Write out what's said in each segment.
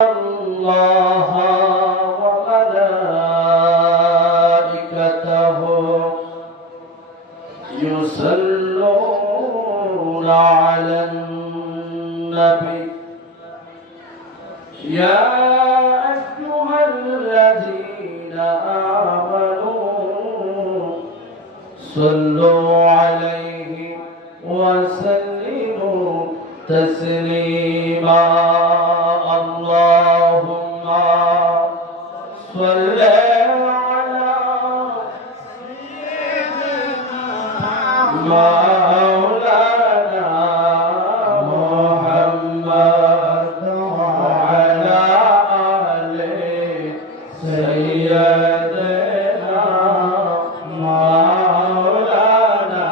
الله وملائكته يصلون على النبي يا أيها الذين آمنوا صلوا عليه وسلموا تسليما اللهم صل على سيدنا مولانا محمد وعلى آل سيدنا مولانا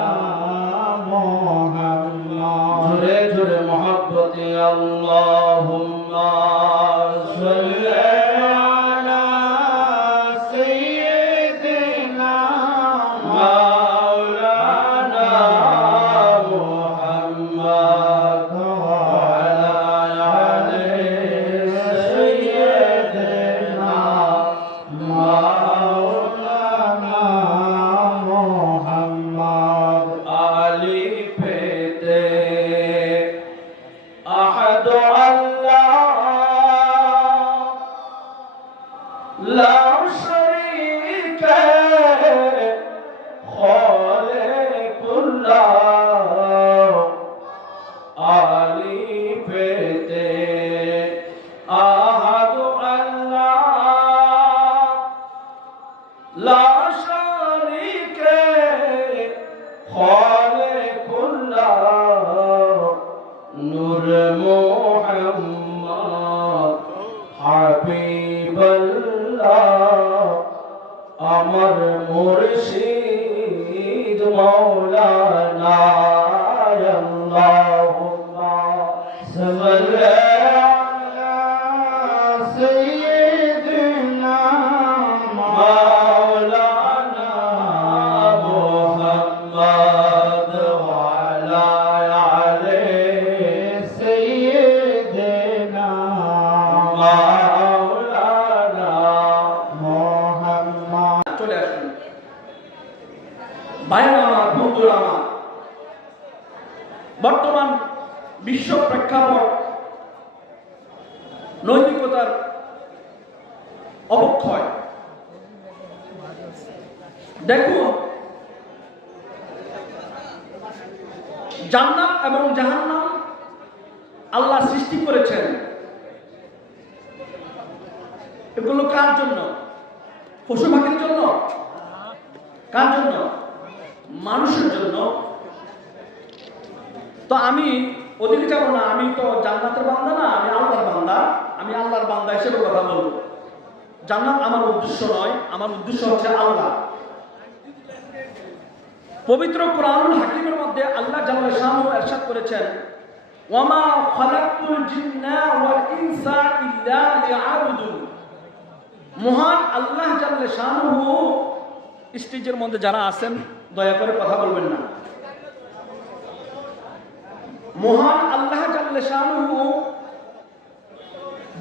محمد جرے جرے محبت اللهم صل على سيدنا مولانا محمد وعلى آل سيدنا مولانا محمد علي পেতে أحد لا شريك خالق الله علي পেতে أحد لا شريك خالق الله نور محمد حبيب আমার মুর্শিদ মাওলানা আল্লাহুম্মা সাল্লি আলা সাইয়্যিদিনা মাওলানা মুহাম্মদ ওয়া আলা আলি সাইয়্যিদিনা বর্তমান বিশ্ব প্রেক্ষাপট নৈতিকতার অবক্ষয় দেখুন, জান্নাত এবং জাহান্নাম আল্লাহ সৃষ্টি করেছেন। এগুলো কার জন্য? পশু পাখির জন্য? কার জন্য? মানুষের জন্য। তো আমি ওদিকে যাবো না, আমি তো জান্নাতের বান্দা না, আমি আল্লাহর বান্দা। আমি আল্লাহর বান্দা হিসেবে কথা বলবো। জান্নাত আমার উদ্দেশ্য নয়, আমার উদ্দেশ্য হচ্ছে আল্লাহ। পবিত্র কোরআনুল হাকিমের মধ্যে আল্লাহ জাল্লা শানহু ইরশাদ করেছেন, ওয়ামা খালাকতুল জিন্না ওয়াল ইনসা ইল্লা লিয়াবুদুন। মহান আল্লাহ জাল্লা শানহু, স্টেজের মধ্যে যারা আছেন দয়া করে কথা বলবেন না। মহান আল্লাহ জাল্লা শানহু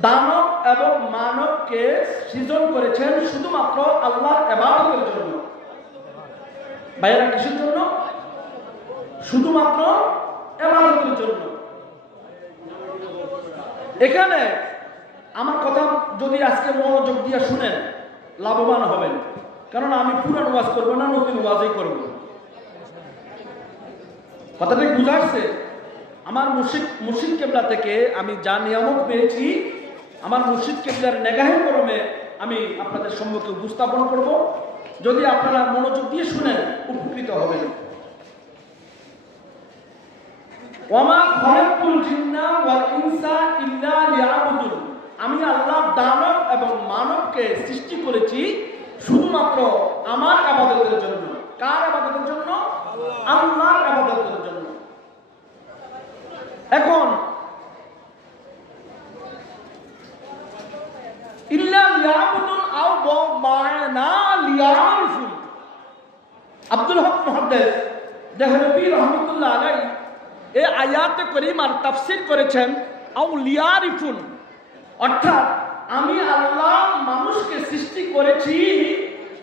দানব এবং মানবকে সৃজন করেছেন শুধুমাত্র আল্লাহর ইবাদতের জন্য। ভাইয়েরা, কিসের জন্য? শুধুমাত্র ইবাদতের জন্য। এখানে আমার কথা যদি আজকে মনোযোগ দিয়ে শুনেন লাভবান হবেন, কারণ আমি পুরান ওয়াজ করবো না, নতুন ওয়াজই করব। কথাটা বুঝা আসছে? আমার মুর্শিদ কেবলা থেকে আমি যা নিয়ামত পেয়েছি, আমার মুর্শিদ কেবলার নেগাহে ক্রমে আমি আপনাদের সম্মুখে উপস্থাপন করব। যদি আপনারা মনোযোগ দিয়ে শুনেন উপকৃত হবেন। ওয়ামা খালাকতুল জিন্না ওয়াল ইনসা ইল্লা লিয়াবুদুন। আমি আল্লাহ দানব এবং মানবকে সৃষ্টি করেছি শুধুমাত্র আমার ইবাদতের জন্য। কার ইবাদতের জন্য? আল্লাহর ইবাদতের জন্য। এখন ইল্লা লিয়াবুদুন আও মা'না লিয়ারিফুন। আব্দুল হক মুহাদ্দিস দেহলভী রহমতুল্লাহ আলাইহি এই আয়াতে করিমার তাফসীর করেছেন আউলিয়ারিফুন, অর্থাৎ আমি আল্লাহ মানুষকে সৃষ্টি করেছি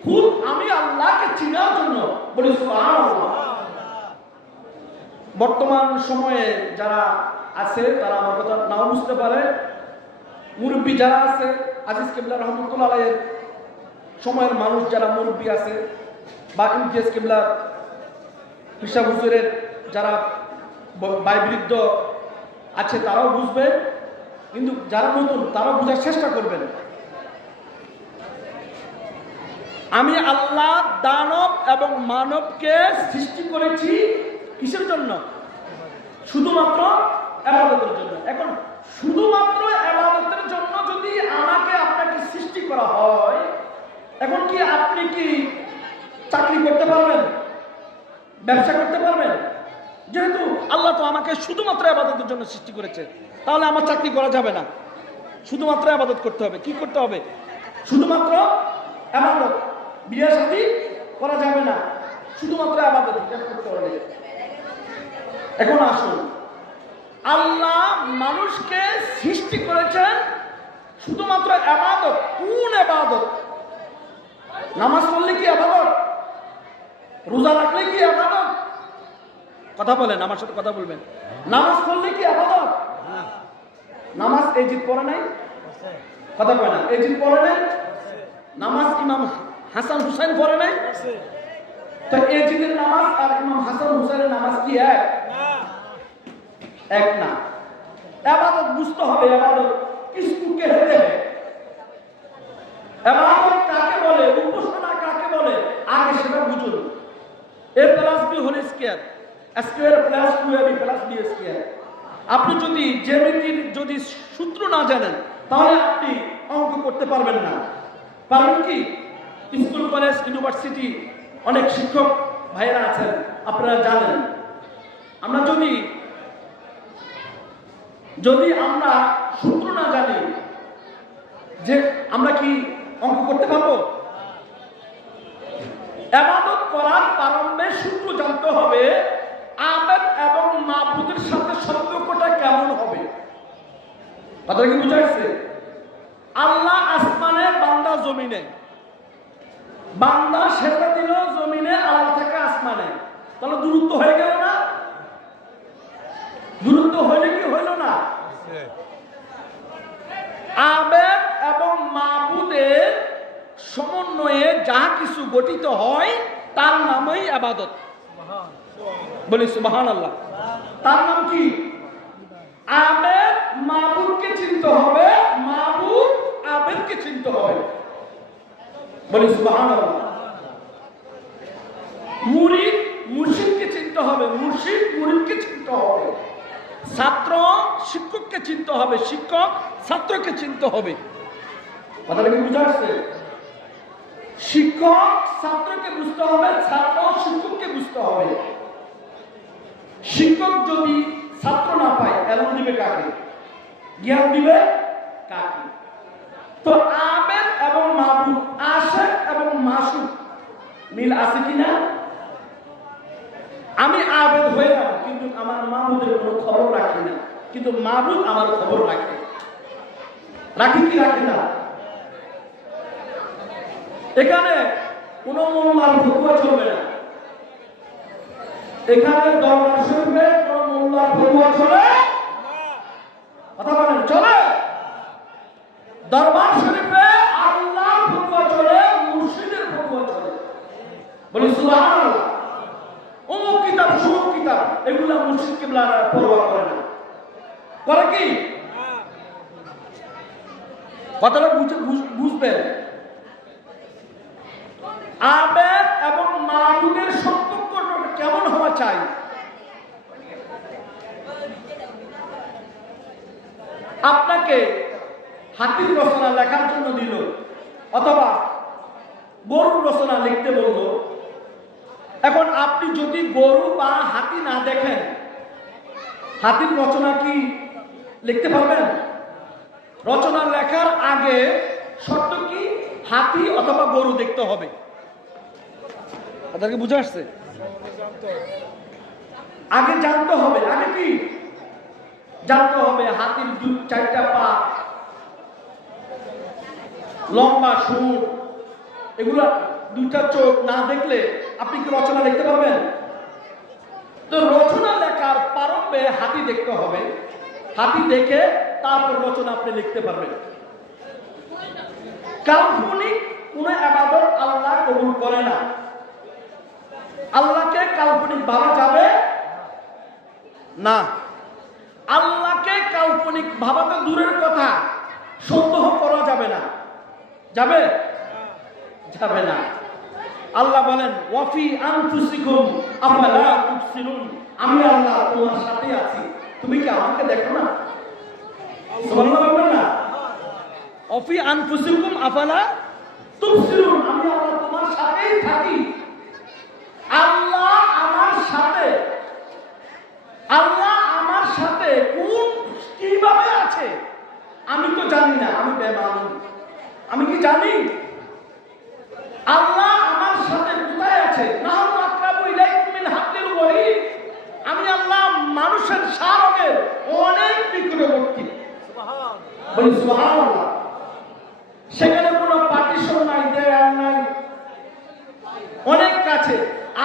খুব আমি আল্লাহকে চিনার জন্য। বলি সুবহানাল্লাহ। বর্তমান সময়ে যারা আছে তারা আমার কথা নাও বুঝতে পারে, মুরব্বী যারা আছে, আজিজ কিবলা রহমতুল্লাহ আলাইহির সময়ের মানুষ যারা মুরব্বী আছে, বা ইমতিয়াজ কিবলা হিসাব হুজুরের যারা বৃদ্ধ আছে তারাও বুঝবে, কিন্তু যারা নতুন তারাও বোঝার চেষ্টা করবেন। আমি আল্লাহ দানব এবং মানবকে সৃষ্টি করেছি কিসের জন্য? শুধুমাত্র ইবাদতের জন্য। এখন শুধুমাত্র ইবাদতের জন্য যদি আমাকে আপনাকে সৃষ্টি করা হয়, এখন কি আপনি কি চাকরি করতে পারবেন, ব্যবসা করতে পারবেন? যেহেতু আল্লাহ তো আমাকে শুধুমাত্র ইবাদতের জন্য সৃষ্টি করেছে, তাহলে আমার চাকরি করা যাবে না, শুধুমাত্র ইবাদত করতে হবে। কি করতে হবে? শুধুমাত্র ইবাদত। বিয়ে শাদী করা যাবে না, শুধুমাত্র ইবাদত করতে হবে। এখন আসুন, আল্লাহ মানুষকে সৃষ্টি করেছেন শুধুমাত্র ইবাদত। কোন ইবাদত? নামাজ পড়লে কি ইবাদত? রোজা রাখলে কি ইবাদত? কথা বলেন, আমার সাথে কথা বলবেন। নামাজ পড়লে কি ইবাদত? নামাজ এজিদ পড়ে নাই? কথা কয় না। এজিদ পড়ে নাই? নামাজ ইমাম হাসান হুসাইন পড়ে নাই? তো এজিদের নামাজ আর ইমাম হাসান হুসাইনের নামাজ কি এক? এক না। ইবাদত বুঝতে হবে। ইবাদত কিসকু कहते हैं? ইবাদত কাকে বলে, উপাসনা কাকে বলে, আগে সেটা বুঝুন। a plus b whole square, square plus 2ab plus b square. আপনি যদি জ্যামিতির যদি সূত্র না জানেন তাহলে আপনি অঙ্ক করতে পারবেন না। পারবেন কি? স্কুল কলেজ ইউনিভার্সিটি অনেক শিক্ষক ভাইয়েরা আছেন, আপনারা জানেন। আমরা যদি আমরা সূত্র না জানি, যে আমরা কি অঙ্ক করতে পারবো? ইবাদত করার প্রারম্ভে সূত্র জানতে হবে, আবেদ এবং মাবুদের সাথে সম্পর্কটা কেমন হবে। কথাটা কি বুঝা গেছে? আল্লাহ আসমানে, বান্দা জমিনে। বান্দা সেজদা দিল জমিনে, আল্লাহ থাকে আসমানে। তাহলে দূরত্ব হয়ে গেল না? দূরত্ব হইলে কি হইল না? আবেদ এবং মাবুদের সমন্বয়ে যা কিছু গঠিত হয় তার নামই ইবাদত। বলি সুবহানাল্লাহ। তার নাম কি? আবেদ মাবুদকে চিনতে হবে, মাবুদ আবেদকে চিনতে হবে। বলি সুবহানাল্লাহ। মুরিদ মুর্শিদকে চিনতে হবে, মুর্শিদ মুরিদকে চিনতে হবে। ছাত্র শিক্ষককে চিনতে হবে, শিক্ষক ছাত্রকে চিনতে হবে। কথাটা কি বুঝা আসছে? শিক্ষক ছাত্রকে বুঝতে হবে, ছাত্র শিক্ষককে বুঝতে হবে। শিক্ষক যদি ছাত্র না পায়, এলম দিবে কাকে? জ্ঞান দিবে কাকে? তো আবেদ এবং মাবুদ, আশিক এবং মাশুক মিল আছে কিনা? আমি আবেদ হয়ে যাব, কিন্তু আমার মাবুদের কোনো খবর রাখি না, কিন্তু মাবুদ আমার খবর রাখে। রাখি কি রাখি না? এখানে কোন মোল্লার ফতোয়া চলবে না। এখানে দরবার শরীফে কোন মোল্লার ফতোয়া চলে? কথা বলেন, চলে? দরবার শরীফে আল্লাহর ফতোয়া চলে, মুর্শিদের ফতোয়া চলে। বলি সুবহানাল্লাহ। অমুক কিতাব সমুক কিতাব এগুলা মুর্শিদ কিবলা পরোয়া করে না। করে কি? কথাটা বুঝবেন। আবেদ এবং মাবুদের সম্পর্ক কেমন হওয়া চাই? আপনাকে হাতির রচনা লেখার জন্য দিল, অথবা গরুর রচনা লিখতে বলল। এখন আপনি যদি গরু বা হাতি না দেখেন, হাতির রচনা কি লিখতে পারবেন? রচনা লেখার আগে শর্ত কি? হাতি অথবা গরু দেখতে হবে। আপনাকে বুঝে আসছে? আগে জানতে হবে। আগে কি জানতে হবে? হাতির 4টা পা, লম্বা সুর, এগুলো দুইটা চোখ না দেখলে আপনি কি রচনা লিখতে পারবেন? তো রচনা লেখার প্রারম্ভে হাতি দেখতে হবে, হাতি দেখে তারপর রচনা আপনি লিখতে পারবেন। কাল্পনিক কোন ইবাদত আল্লাহ কবুল করে না। আল্লাহকে কাল্পনিক ভাবা যাবে না। আল্লাহকে কাল্পনিক ভাবা তো দূরের কথা, সন্দেহ করা যাবে না। যাবে? যাবে না। আল্লাহ বলেন ওয়াফি আনফুসিকুম আফালা তুবসিরুন, আমি আল্লাহ তোমার সাথে আছি, তুমি কি আমাকে দেখো না? সুবহানাল্লাহ বলবেন না? ওয়াফি আনফুসিকুম আফালা তুবসিরুন, আমি আল্লাহ তোমার সাথেই থাকি। আল্লাহ আমার সাথে, আল্লাহ আমার সাথে কোন কিভাবে আছে আমি তো জানি না, আমি বেঈমান। আমি কি জানি আল্লাহ আমার সাথে কোথায় আছে? নাহনু আকরাবু ইলাইকুম মিন হাবলিল ওয়ারিদ, আমি আল্লাহ মানুষের সারণের অনেক নিকটবর্তী। সুবহানাল্লাহ, বলি সুবহানাল্লাহ। সেখানে কোনো পার্টিশন নাই, দেয়াল নাই, অনেক কাছে।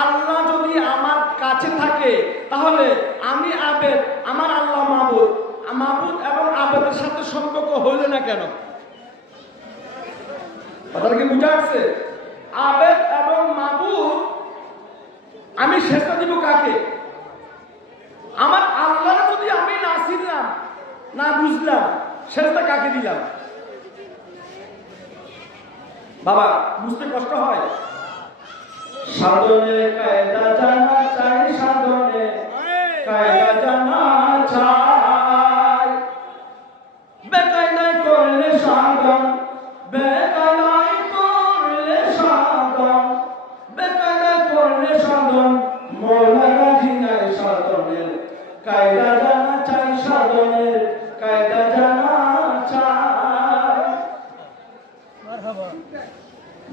আল্লাহ যদি আমার কাছে থাকে তাহলে আমি আবেদ, আমার আল্লাহ মাবুদ, মাবুদ এবং আবেদের সাথে সম্পর্ক হইল না কেন? কথাটা কি বুঝা আসছে? আবেদ এবং মাবুদ, আমি সেজদা দিব কাকে? আমার আল্লাহ যদি আমি না চিনলাম, না বুঝলাম, সেজদা কাকে দিলাম? বাবা বুঝতে কষ্ট হয়। সাধনে কায়দা জানা চাই, সাধনে কায়দা জানা চাই, বেকায়দায় করলে সাধন, বেকায়দায় করলে সাধন, বেকায়দায় করলে সাধন, মৌলা রাজি নাই সাধনের কায়দা জানা চাই, সাধনের কায়দা জানা চাই।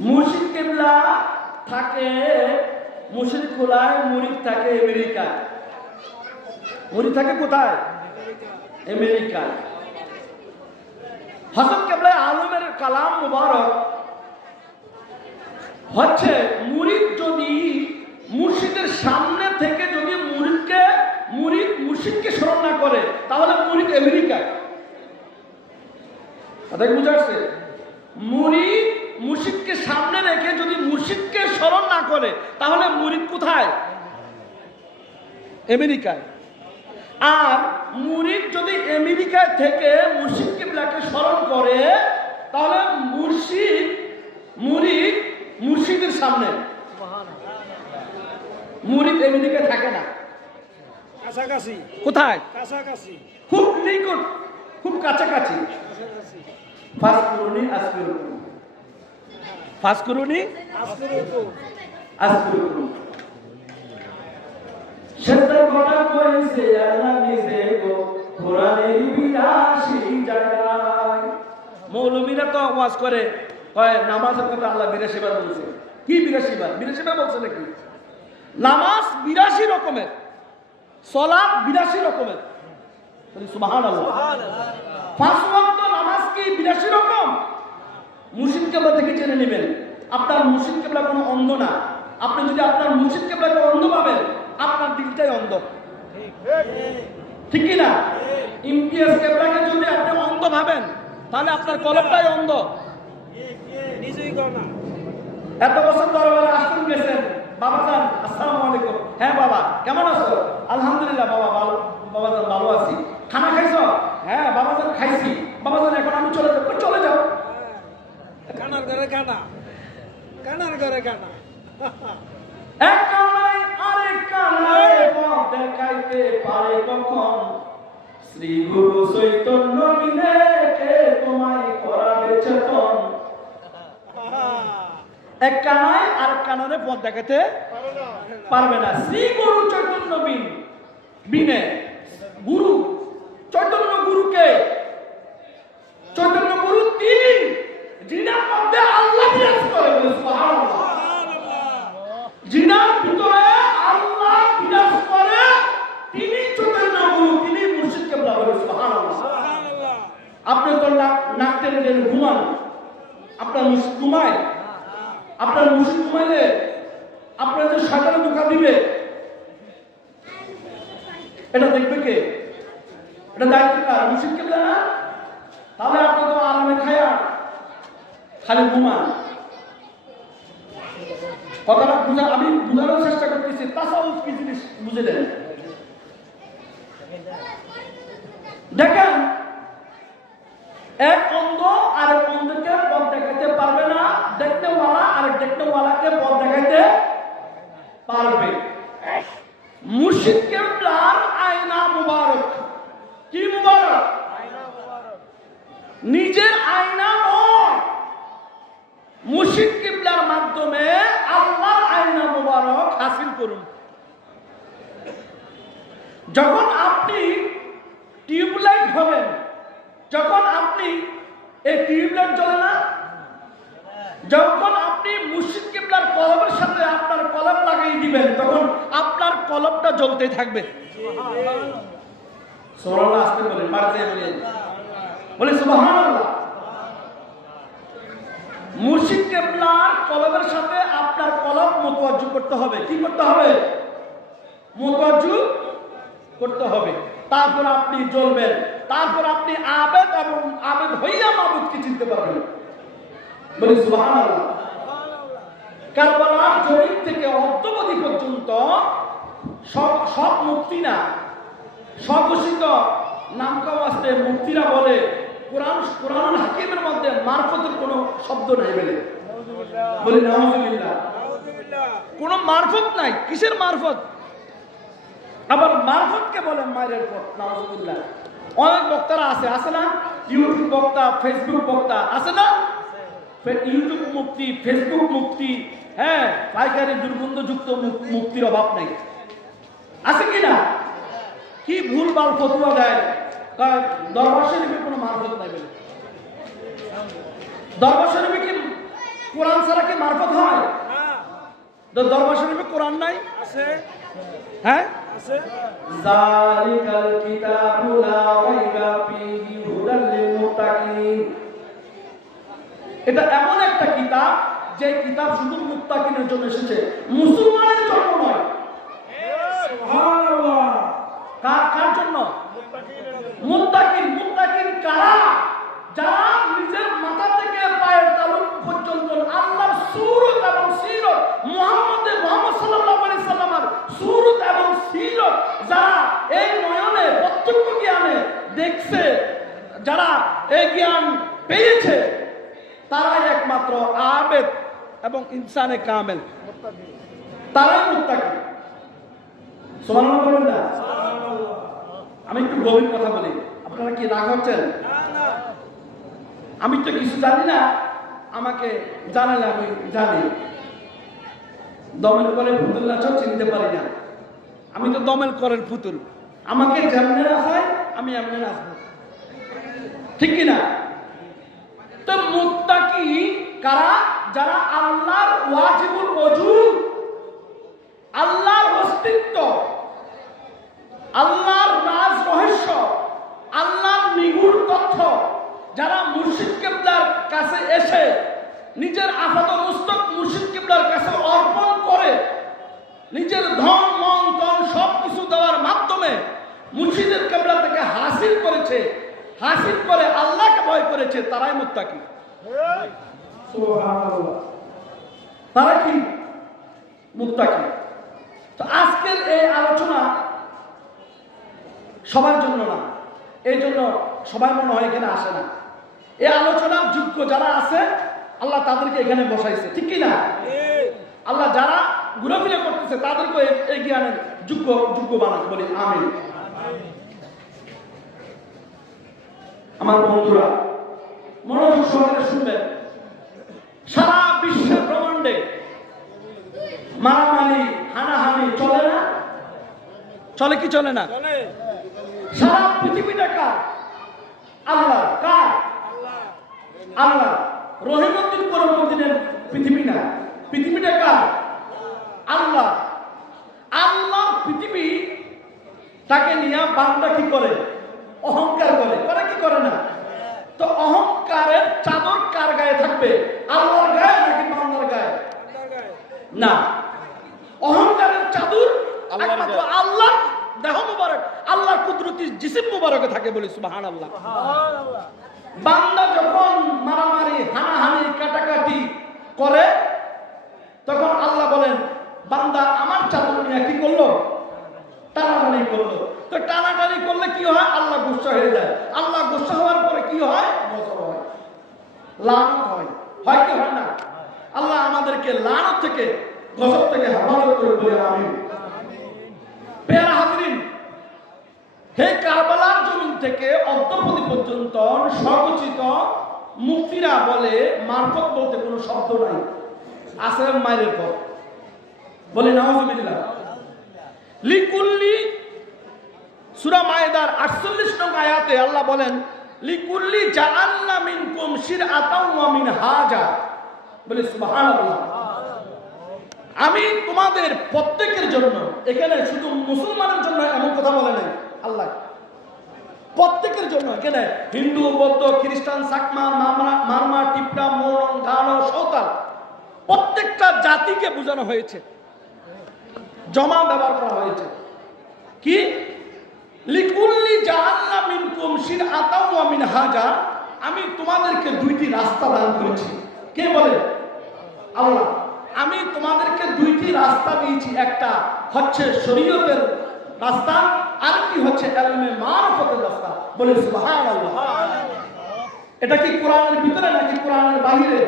মুর্শিদ কিবলা থাকে মুর্শিদ খোলায়, মুরিদ থাকে আমেরিকায়। মুরিদ থাকে কোথায়? আমেরিকায়। হযরত কেবলা আলমের কালাম মুবারক হচ্ছে, মুরিদ যদি মুর্শিদের সামনে থেকে যদি মুর্শিদকে স্মরণ না করে তাহলে মুরিদ আমেরিকায়। কথা কি বুঝা আসছে? মুরিদ মুর্শিদকে সামনে রেখে যদি মুর্শিদকে স্মরণ না করে তাহলে মুরিদ কোথায়? আমেরিকায়। আর মুরিদ যদি আমেরিকায় থেকে মুর্শিদ কিবলাকে স্মরণ করে তাহলে মুরিদ মুর্শিদের সামনে। মুরিদ আমেরিকায় থাকে না, কাছাকাছি। কোথায়? কাছাকাছি, খুব নিকট, খুব কাছাকাছি। ফাসকুরুনি আসকুরুকুম, ফাসকুরুনি আসকুরুকুম। সেটা কথা কইছে আল্লাহ নিজে গো, কোরআনের বিরাশি জায়গায়। মৌলবীরা তো ওয়াজ করে হয় নামাজের কথা আল্লাহ 82 বার বলছে। কি 82 বার? 82 বার বলছে নাকি? নামাজ 82 রকমের, সালাত 82 রকমের। সুবহানাল্লাহ। পাঁচ ওয়াক্ত নামাজ কি 82 রকম? মুর্শিদ কিবলা থেকে জেনে নেবেন। আপনার মুর্শিদ কিবলা কোনো অন্ধ না। আপনি যদি আপনার মুর্শিদ কিবলাকে অন্ধ ভাবেন, আপনার দিলটাই অন্ধ। ঠিক কি না? ইমতিয়াজ কিবলাকে যদি আপনি অন্ধ ভাবেন তাহলে আপনার কলবটাই অন্ধ। নিজেই কর না। এত বছর দরবারে আসতে গেছেন, বাবাজান আসসালামু আলাইকুম। হ্যাঁ বাবা, কেমন আছো? আলহামদুলিল্লাহ বাবা, ভালো। বাবাজান ভালো আছি। খানা খাইছো? হ্যাঁ বাবাজান খাইছি। বাবাজান এখন আমি চলে যাবো। চলে যাও। কানার ঘরে কানা, কানার ঘরে কানা। এক কানায় আরেক কানায় পথ দেখাইতে পারে কখন? শ্রী গুরু চৈতন্য বিনে কে তোমায় করাবে চেতন। এক কানায় আরেক কানারে পথ দেখাতে পারবে না। শ্রী গুরু চৈতন্য বিনে, গুরু চৈতন্য গুরুকে, চৈতন্য গুরু তিনি যিনার মধ্যে আল্লাহ বিরাজ করে। সুবহানাল্লাহ। যিনার ভিতরে আল্লাহ বিরাজ করে তিনি চৈতন্য গুরু, তিনি মুর্শিদ কিবলা। সুবহানাল্লাহ। আপনি তো নাক টেনে টেনে ঘুমান, আপনার মুশরিক ঘুমায়, আপনার মুশরিক ঘুমাইলে আপনার যে শয়তানে ধোঁকা দিবে এটা দেখবে কে? এটা দায়িত্ব কার? মুশরিক কিবলা না? তাহলে আপনি তো আরামে খায়া খালি ঘুমান। কথাটা আমি বুঝানোর চেষ্টা করতেছি, তাসাউফ কি জিনিস বুঝলেন? দেখেন, এক অন্ধ আরেক অন্ধকে পথ দেখাইতে পারবে না, দেখতেওয়ালা আরেক দেখতেওয়ালাকে পথ দেখাইতে পারবে। মুর্শিদ কিবলার আয়না মুবারক। কি মুবারক? নিজের আয়না নয়, মুর্শিদ কিবলার মাধ্যমে আল্লাহর আয়না মুবারক হাসিল করুন। যখন আপনি টিউবলাইট হবেন, যখন আপনি এই টিউবলাইট জ্বলে না, যখন আপনি মুর্শিদ কিবলার কলমের সাথে আপনার কলম লাগিয়ে দিবেন, তখন আপনার কলমটা জ্বলতে থাকবে। সুবহানাল্লাহ আসতে বলেন, বাড়তে বলেন, বলে সুবহানাল্লাহ। মুর্শিদ কিবলার কলমের সাথে আপনার কলম মুতাওয়াজ্জু করতে হবে। কি করতে হবে? মুতাওয়াজ্জু করতে হবে। তারপর আপনি জ্বলবেন, তারপর আপনি আবেদ এবং আবেদ হইয়া মাবুদকে চিনতে পারবেন। বলি সুবহানাল্লাহ। কারবালার জমিন থেকে অদ্যাবধি পর্যন্ত সব মুফতি না, স্বঘোষিত নামকাও আসতে মুফতিরা বলে কোরআন হাকিমের মধ্যে মারফতের কোনো শব্দ নাই বলে। বলি নাউযুবিল্লাহ। কোনো মারফত নাই। কিসের মারফত? আবার মারফতকে বলে মায়ের পথ। নাউযুবিল্লাহ। অনেক বক্তারা আছে না? ইউটিউব বক্তা, ফেসবুক বক্তা আছে না? ইউটিউব মুফতি, ফেসবুক মুফতি, হ্যাঁ, পাইকারি দুর্গন্ধযুক্ত মুফতির অভাব নেই। আছে কি না? কি ভুল ভাল ফতোয়া দেয়। দরবার শরীফে কোনো মারফত নাই বলে। দরবার শরীফে কি কোরআন ছাড়া কি মারফত হয়? দরবার শরীফে কোরআন নাই? আছে। হ্যাঁ, আছে। যালিকাল কিতাবু লা রাইবা ফীহি হুদাল লিল মুত্তাকিন। এটা এমন একটা কিতাব, যে কিতাব শুধু মুত্তাকিনের জন্য এসেছে, মুসলমানের জন্য নয়। সুবহানাল্লাহ। কার জন্য? মুত্তাকিন। মুত্তাকিন কারা? যারা নিজের মাথা থেকে পায়ের তালু পর্যন্ত আল্লাহর সূরত এবং সিরত, মুহাম্মদ সাল্লাল্লাহু আলাইহি সাল্লামের সূরত এবং সিরত যারা এই নয়নে প্রত্যক্ষ জ্ঞানে দেখছে, যারা এই জ্ঞান পেয়েছে, তারাই একমাত্র আবেদ এবং ইনসানে কামেল, তারাই মুত্তাকিন। সুবহানাল্লাহ বলেন না? আমি একটু গভীর কথা বলি, আপনারা কি রাগ হচ্ছেন? আমি তো কিছু জানি না, আমাকে জানালে আমি জানি। দমেল করে পুতুল নাচও চিনতে পারি না। আমি তো দমেল করের পুতুল, আমাকে যেমনে নাচায় আমি এমনি নাচবো, ঠিক কিনা? তো মুত্তাকি কারা? যারা আল্লাহর ওয়াজিবুল ওজুদ, আল্লাহর অস্তিত্ব, আল্লাহর রাজ রহস্য, আল্লাহর নিগুড় তথ্য, যারা মুর্শিদ কিবলার কাছে এসে নিজের আপাত মস্তক মুর্শিদ কিবলার কাছে অর্পণ করে, নিজের ধন মন তন সবকিছু দেওয়ার মাধ্যমে মুর্শিদের কিবলা থেকে হাসিল করেছে, হাসিল করে আল্লাহকে ভয় করেছে, তারাই মুত্তাকি। সুবহানাল্লাহ। তারা কি মুত্তাকি? তো আজকের এই আলোচনা সবার জন্য না, এই জন্য সবাই মনে হয় এখানে আসে না। এই আলোচনার যোগ্য যারা আছে, আল্লাহ তাদেরকে এখানে বসাইছে, ঠিক কি না? আল্লাহ যারা ঘুরাফিরা করতেছে তাদেরকে এই জ্ঞানের যোগ্য বানাক। বলি আমিন। আমার বন্ধুরা মনোযোগ সহকারে শুনবেন। সারা বিশ্বের ব্রহ্মাণ্ডে মারামারি হানাহানি চলে না? চলে কি চলে না? সারা পৃথিবীটা কার? আল্লাহ। কার? আল্লাহ। রহিমউদ্দিন করমউদ্দিনের পৃথিবী না, পৃথিবীটা কার? আল্লাহ। আল্লাহ পৃথিবী তাকে নিয়ে বান্দা কি করে? অহংকার করে কি করে না? তো অহংকারের চাদর কার গায়ে থাকবে? থাকবে আল্লাহর গায়ে নাকি বান্দার গায়ে? না, অহংকারের চাদর একমাত্র আল্লাহ দেহ মুবারক, আল্লাহর কুদরতি জিসিম মুবারকে থাকে বলে সুবহানাল্লাহ। বান্দা যখন মারামারি হানাহানি কাটাকাটি করে তখন আল্লাহ বলেন বান্দা আমার চাদর নিয়ে কি করলো? টানাটানি করলো। তো টানাটানি করলে কি হয়? আল্লাহ গুসা হয়ে যায়। আল্লাহ গুসা হওয়ার পরে কি হয়? গজব হয়, লানত হয়। হয় কি হয় না? আল্লাহ আমাদেরকে লানত থেকে, গজব থেকে হেফাজত করে বলে আমিন। প্রিয় হাজরিন, হে কারবালার জমিন থেকে অদ্যাবধি পর্যন্ত সর্বচিত মুফতিরা বলে মারফত বলতে কোনো শব্দ নাই, আছে মায়ের পর। বলে নাউজুবিল্লাহ। লিকুল্লি সূরা মায়েদার 48 নং আয়াতে আল্লাহ বলেন লিকুল্লি জাআলনা মিনকুম শিরআতাও ওয়া মিনহাজা। বলে সুবহানাল্লাহ। আমি তোমাদের প্রত্যেকের জন্য, এখানে শুধু মুসলমানের জন্য এমন কথা বলে নাই আল্লাহ, প্রত্যেকের জন্য। এখানে হিন্দু, বৌদ্ধ, খ্রিস্টান, চাকমা, মারমা, টিপরা, মোরং, গাঢ়, সাঁওতাল প্রত্যেকটা জাতিকে বোঝানো হয়েছে, জমা ব্যবহার করা হয়েছে। কি? লিকুল্লি জাআলনা মিনকুম শিরআতাও ওয়া মিনহাজা। আমি তোমাদেরকে দুইটি রাস্তা দান করেছি। কে বলে? আল্লাহ। আমি তোমাদেরকে দুইটি রাস্তা দিয়েছি, একটা হচ্ছে শরীয়তের রাস্তা, আরেকটি হচ্ছে ইলমে মারিফতের রাস্তা। বলে সুবহানাল্লাহ। এটা কি কোরআনের ভিতরে নাকি কোরআনের বাহিরে?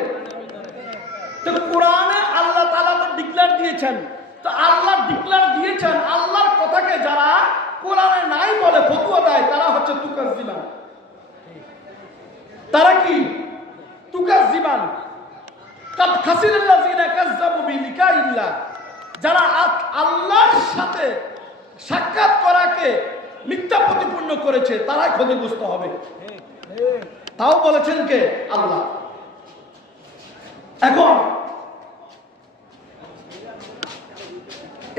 তো কোরআনে আল্লাহ তাআলা তো ডিক্লেয়ার দিয়েছেন। তো আল্লাহ ডিক্লেয়ার দিয়েছেন, আল্লাহর কথাকে যারা কোরআনে নাই বলে ফতোয়া দেয় তারা হচ্ছে তুকাজ্জিবান। তারা কি? তুকাজ্জিবান। কাদ খাসিরাল্লাযিনা কাযযাবু বিলিকাইল্লাহ। যারা আল্লাহর সাথে সাক্ষাৎ করাকে মিথ্যা প্রতিপন্ন করেছে তারাই ক্ষতিগ্রস্ত হবে। তাও বলেছেন কে? আল্লাহ। এখন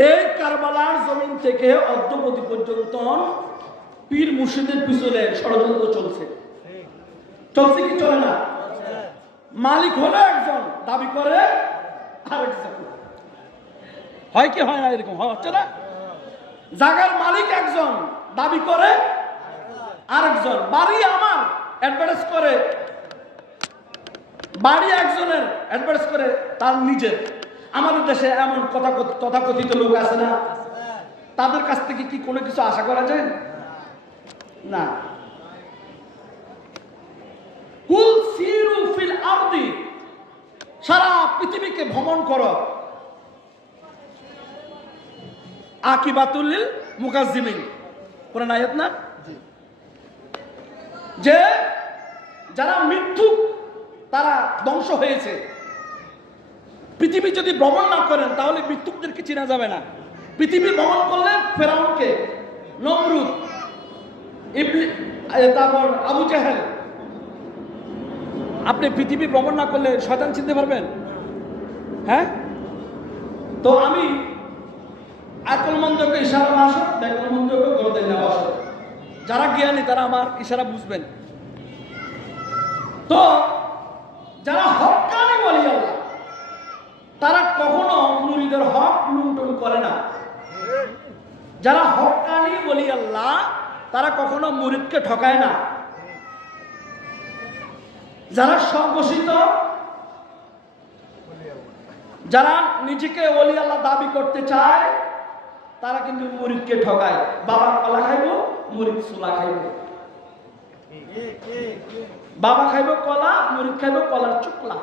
এই কারবালার জমিন থেকে অদ্যাবধি পর্যন্ত পীর মুর্শিদের পিছনে ষড়যন্ত্র চলছে। চলছে কি চলে না? মালিক হলো একজন, দাবি করে আরেকজন। হয় কি হয় না? এরকম হচ্ছে না? জায়গার মালিক একজন, দাবি করে আরেকজন। বাড়ি আমার, অ্যাডভার্টাইজ করে বাড়ি একজনের, অ্যাডভার্টাইজ করে তার নিজের। আমাদের দেশে এমন তথাকথিত লোক আছে না? তাদের কাছ থেকে কি কোনো কিছু আশা করা যায় না? কুল সিরু ফিল আরদি, সারা পৃথিবীকে ভ্রমণ করো। আকিবাতুল লিল মুকাজ্জিমিন, কোরআন আয়াত না? যে যারা মিথ্যুক তারা ধ্বংস হয়েছে। পৃথিবী যদি ভ্রমণ না করেন তাহলে মিথ্যুকদেরকে চেনা যাবে না। পৃথিবী ভ্রমণ করলে ফেরাউনকে, নমরুদ, তারপর আবু জাহেল, আপনি পৃথিবী ভ্রমণ না করলে শয়তান চিনতে পারবেন? হ্যাঁ? তো আমি আকলমন্দকে ইশারা না আসো, বেকলমন্দকে গর্দে নেওয়া আসো। যারা জ্ঞানী তারা আমার ইশারা বুঝবেন। তো যারা হক্কানি ওলি আল্লাহ তারা কখনো মুরিদের হক লুণ্ঠন করে না। যারা হক্কানি ওলি আল্লাহ তারা কখনো মুরিদকে ঠকায় না। যারা স্বঘোষিত, যারা নিজেকে ওলি আল্লাহ দাবি করতে চায় তারা কিন্তু মুরিদকে ঠকায়। বাবা কলা খাইব, মুরিদ সুলা খাইব। বাবা খাইব কলা, মুরিদ খাইব কলার চুকলা।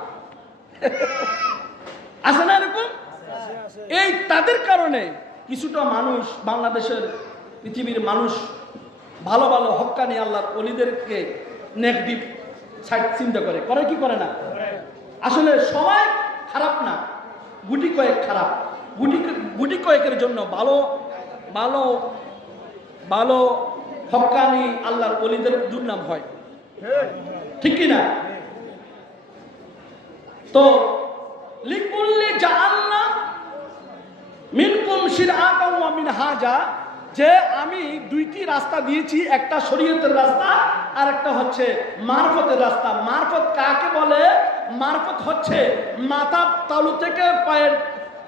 আছে না এরকম? এই তাদের কারণে কিছুটা মানুষ, বাংলাদেশের পৃথিবীর মানুষ ভালো ভালো হক্কানি আল্লাহর ওলিদেরকে নেগেটিভ সাইড চিন্তা করে। করে কি করে না? আসলে সবাই খারাপ না, গুটি কয়েক খারাপ। গুটি কয়েকের জন্য ভালো ভালো ভালো হক্কানি আল্লাহর ওলিদের দুর্নাম হয়, ঠিক কি না? তো লিকুল্লি জাআলনা মিনকুম শিরআতাও ওয়া মিনহাজা, যে আমি দুইটি রাস্তা দিয়েছি, একটা শরীয়তের রাস্তা আর একটা হচ্ছে মারফতের রাস্তা। মারফত কাকে বলে? মারফত হচ্ছে মাথার তালু থেকে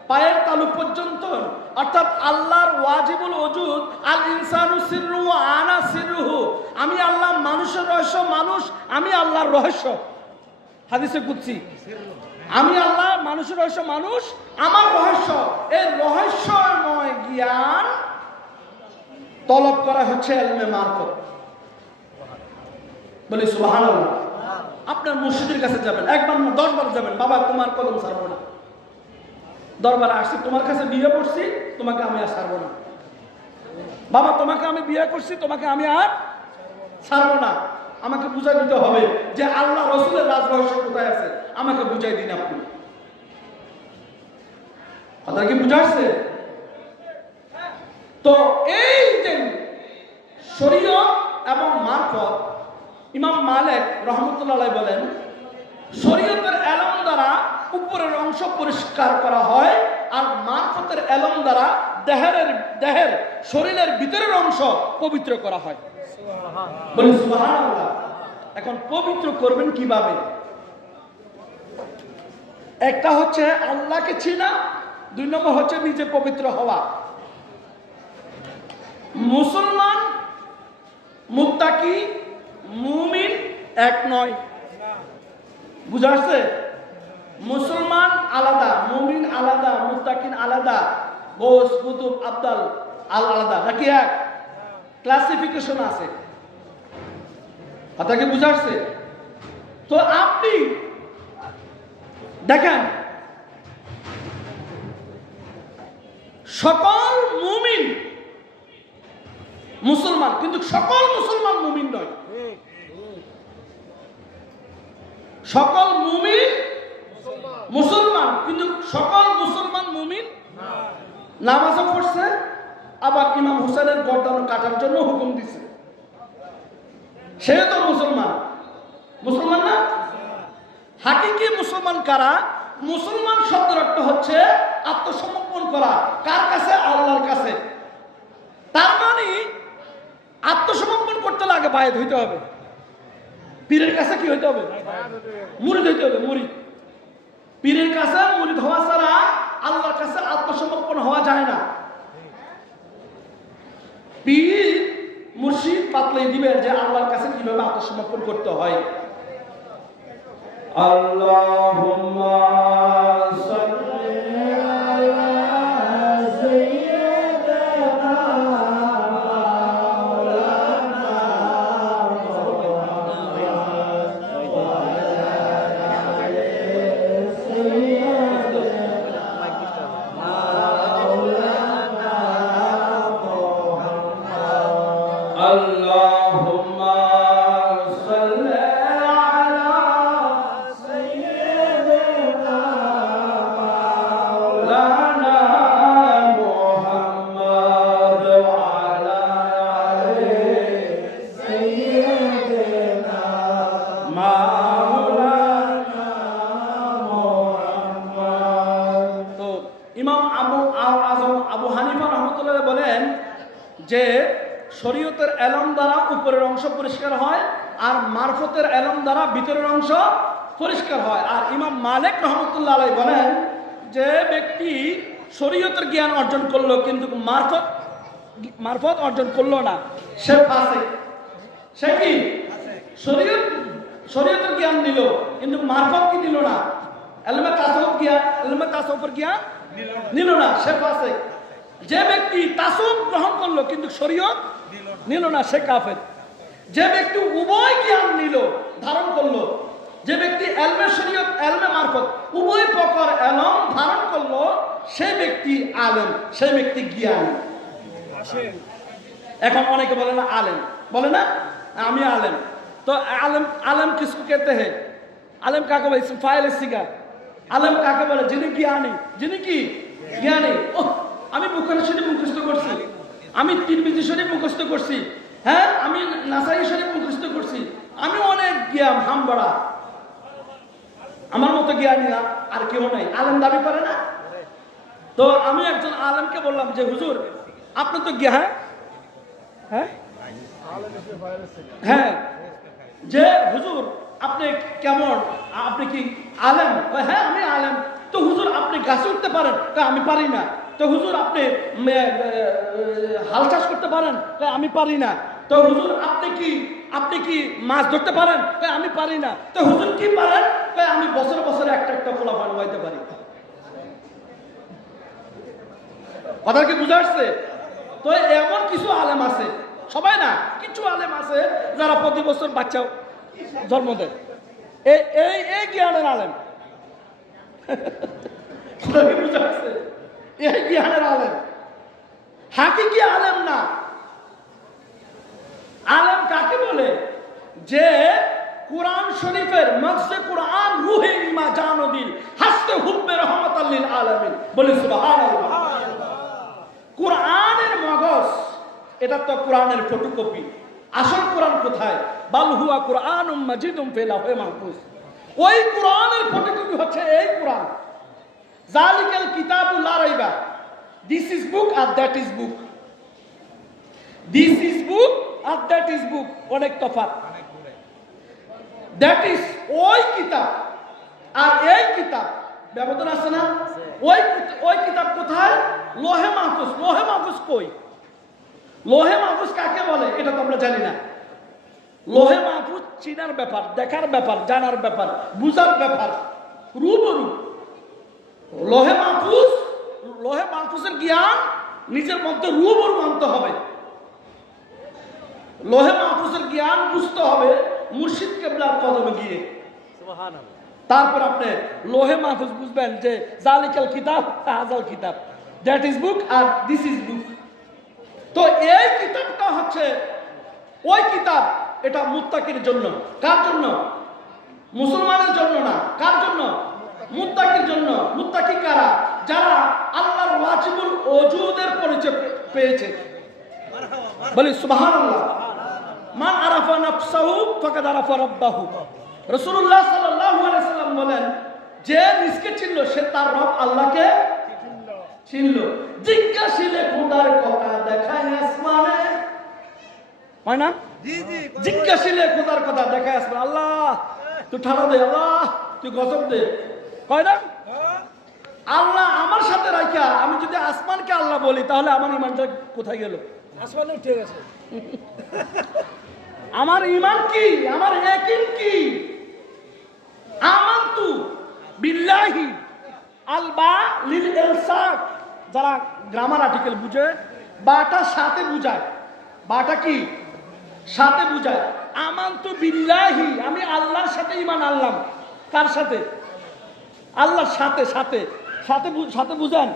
পায়ের তালু পর্যন্ত, অর্থাৎ আল্লাহর ওয়াজিবুল ওজুদ আল ইনসানু সিররুহু আনা সিররুহু, আমি আল্লাহ মানুষের রহস্য, মানুষ আমি আল্লাহর রহস্য। হাদিসে কুদসি, আমি আল্লাহ মানুষের রহস্য, মানুষ আমার রহস্য। এই রহস্যময় জ্ঞান তলব করা হচ্ছে ইলমে মারফত। বলি সুবহানাল্লাহ। আপনার মুর্শিদের কাছে যাবেন, একবার না 10 বার যাবেন, বাবা তোমার কলম ছাড়বো না, দরবারে আসছি, তোমার কাছে বিয়ে করছি, তোমাকে আমি আর ছাড়বো না। বাবা তোমাকে আমি বিয়ে করছি, তোমাকে আমি আর ছাড়বো না। আমাকে বুঝাই দিতে হবে যে আল্লাহ রসুলের রাজ রহস্য কোথায় আছে, আমাকে বুঝাই দিন আপনি। কথা কি বুঝাচ্ছে? তো এই যে শরীয়ত এবং মারফত, ইমাম মালিক রহমতুল্লাহ বলেন শরীয়তের এলম দ্বারা উপরের অংশ পরিষ্কার করা হয়, আর মারফতের এলম দ্বারা দেহের শরীরের ভিতরের অংশ পবিত্র করা হয়। বলি সুবহানাল্লাহ। এখন পবিত্র করবেন কিভাবে? একটা হচ্ছে আল্লাহকে চিনা, 2 নম্বর হচ্ছে নিজে পবিত্র হওয়া। মুসলমান মুত্তাকি মুমিন এক নয়, বুঝা আসছে? মুসলমান আলাদা, মুমিন আলাদা, মুত্তাকিন আলাদা, গোস কুতুব আবদাল আলাদা, নাকি এক? ক্লাসিফিকেশন আছে। আপনাকে বুঝা আসছে? তো আপনি দেখেন সকল মুমিন মুসলমান, কিন্তু সকল মুসলমান মুমিন নয়। সকল মুমিন মুসলমান, কিন্তু সকল মুসলমান মুমিন। নামাজও পড়ছে, আবার ইমাম হুসেনের গর্দান কাটার জন্য হুকুম দিছে, সে তো মুসলমান। মুসলমান না? হাকিকি মুসলমান কারা? মুসলমান শব্দের অর্থ হচ্ছে আত্মসমর্পণ করা। কার কাছে? আল্লাহর কাছে। তার মানে আত্মসমর্পণ করতে লাগে বায়াত হইতে হবে। পীরের কাছে কি হইতে হবে? মুরিদ হইতে হবে। মুরিদ, পীরের কাছে মুরিদ হওয়া ছাড়া আল্লাহর কাছে আত্মসমর্পণ হওয়া যায় না। পীর মুর্শিদ পাতলাই দিবেন যে আল্লাহর কাছে কিভাবে আত্মসমর্পণ করতে হয়। আল্লাহুম্মা সাল্লি আলা সাইয়্যিদিনা মাওলানা মুহাম্মদ ওয়া আলা আলি সাইয়্যিদিনা মাওলানা মুহাম্মদ। আল্লাহুম্মা সাল্লি যে শরীয়তের এলম দ্বারা উপরের অংশ পরিষ্কার হয়, আর মারফতের এলম দ্বারা ভিতরের অংশ পরিষ্কার হয়। আর ইমাম মালিক রহমতুল্লাহ আলাইহি বলেন যে ব্যক্তি শরীয়তের জ্ঞান অর্জন করলো কিন্তু মারফত অর্জন করলো না, সে ফাসিক। সে কি? শরীয়তের জ্ঞান নিল কিন্তু মারফত কি নিল না, ইলমে তাসাউফের জ্ঞান নিল না, সে ফাসিক। যে ব্যক্তি তাসাউফ গ্রহণ করলো কিন্তু শরীয়ত নিল না, সে কাফের। যে ব্যক্তি উভয় জ্ঞান নিল, ধারণ করলো, যে ব্যক্তি ইলমে শরীয়ত ইলমে মারফত উভয় প্রকার ইলম ধারণ করলো, সে ব্যক্তি আলেম, সে ব্যক্তি জ্ঞানী। এখন অনেকে বলে না আলেম, বলে না আমি আলেম। তো আলেম কিসको कहते हैं? আলেম কাকে বলে? ইসম ফাইল সিগা। আলেম কাকে বলে? যিনি জ্ঞানী। যিনি কি? জ্ঞানী। আমি বুখারী শরীফ মুখস্থ করছি, আমি তিরমিজি শরীফ মুখস্থ করছি, হ্যাঁ আমি নাসাই শরীফ মুখস্থ করছি, আমি অনেক জ্ঞান হামবড়া, আমার মতো জ্ঞানী আর কেউ নাই। আলেম দাবি করে না? তো আমি একজন আলেমকে বললাম যে হুজুর আপনি তো হ্যাঁ হ্যাঁ, যে হুজুর আপনি কেমন, আপনি কি আলেম? হ্যাঁ আমি আলেম। তো হুজুর আপনি গাছে উঠতে পারেন? আমি পারি না। তো হুজুর আপনি হাল চাষ করতে পারেন? আমি পারি না। তো হুজুর আপনি কি মাছ ধরতে পারেন? আমি পারি না। তো হুজুর কি পারেন? আমি বছরে বছরে একটা একটা ফোলা বানাইতে পারি। কথা কি বুঝে আসছে? তো এমন কিছু আলেম আছে, সবাই না, কিছু আলেম আছে যারা প্রতি বছর বাচ্চা জন্ম দেয়। এই জ্ঞানের আলেম। কথা কি বুঝে আসছে? এই জ্ঞানের আলেম, হাকিকি আলেম না। আলেম কাকে বলে? যে কোরআন শরীফের মগজে কোরআন রুহে ইমা জানদিল হাসতে হুব্বে রহমাতাল লিল আলামিন, বলি সুবহানাল্লাহ। কোরআনের মগজ, এটা তো কোরআনের ফটোকপি। আসল কোরআন কোথায়? বাল হুয়া কোরআনুম মাজিদুম ফি লাওহে মাহফুজ। ওই কোরআনের ফটোকপি হচ্ছে এই কোরআন। জালিকাল কিতাবু লা রাইবা, দিস ইজ বুক আর that is book, this is book আর দ্যাট ইজ বুক, অনেক তফাৎ। দ্যাট ইজ ওই কিতাব আর এই কিতাব ব্যবধান আছে না? ওই কিতাব কোথায়? লোহে মাহফুজ। লোহে মাহফুজ কই? লোহে মাহফুজ কাকে বলে এটা তো আমরা জানি না। লোহে মাহফুজ চিনার ব্যাপার, দেখার ব্যাপার, জানার ব্যাপার, বুঝার ব্যাপার, রূবরূ। লোহে মাহফুজের জ্ঞান নিজের মধ্যে রূবরূ আনতে হবে। লোহে মাহফুজের জ্ঞান বুঝতে হবে মুর্শিদ কেবলার কদমে গিয়ে। তারপর আপনি লোহে মাহফুজ বুঝবেন যে জালিকাল কিতাব হাযাল কিতাব, দ্যাট ইজ বুক আর দিস ইজ বুক। তো এই কিতাবটা হচ্ছে ওই কিতাব, এটা মুত্তাকির জন্য। কার জন্য? মুসলমানের জন্য না। কার জন্য? মুত্তাকির জন্য। মুত্তাকি কারা? যারা আল্লাহর ওয়াজিবুল ওজুদের পরিচয় পেয়েছে, বলি সুবহানাল্লাহ। মান আরাফা নাফসাহু ফাকাদ আরাফা রাব্বাহু। রাসূলুল্লাহ সাল্লাল্লাহু আলাইহি সাল্লাম বলেন, যে নিজকে চিনল সে তার রব আল্লাহকে চিনল। জিজ্ঞাসিলে খোদার কথা দেখায় আসমানে, হয় না? জিজ্ঞাসিলে খোদার কথা দেখায় আসমানে। আল্লাহ তুই ঠাড়া দে, আল্লাহ তুই গজব দে, কয় না? আল্লাহ আমার সাথে রাখা আমি যদি আসমানকে আল্লাহ বলি তাহলে আমার ইমানটা কোথায় গেল? আসমানে উঠে গেছে। আমার ঈমান কি? আমার ইয়াকিন কি? আমানতু বিল্লাহি আল বা লিল ইলসাক। যারা গ্রামার আর্টিকেল বুঝে, বাটা সাথে বুঝায়। বাটা কি? সাথে বুঝায়। আমানতু বিল্লাহি, আমি আল্লাহর সাথে ঈমান আনলাম। কার সাথে? আল্লাহর সাথে। সাথে সাথে সাথে বুঝান।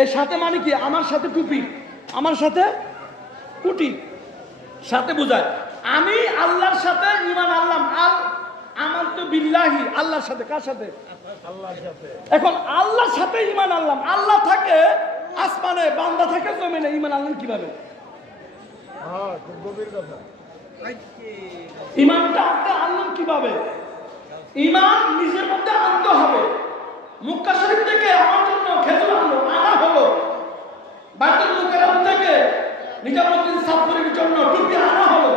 এই সাথে মানে কি? আমার সাথে টুপি, আমার সাথে কুটি, সাথে বুঝায়। আমি আল্লাহর সাথে ঈমান আনলাম। আমানতু বিল্লাহি, আল্লাহর সাথে। কার সাথে? আল্লাহর সাথে। এখন আল্লাহর সাথে ঈমান আনলাম। আল্লাহ থাকে আসমানে, বান্দা থাকে জমিনে, ঈমান আনলাম কিভাবে? খুব গভীর কথা। ঈমানটা আপনি আনলাম কিভাবে? ঈমান নিজের মধ্যে আনতে হবে। মক্কা শরীফ থেকে আমার জন্য খেজুর আনা হলো। বাইতুল মুকাররম থেকে নিজামুদ্দিন সাফরির জন্য টুপি আনা হলো।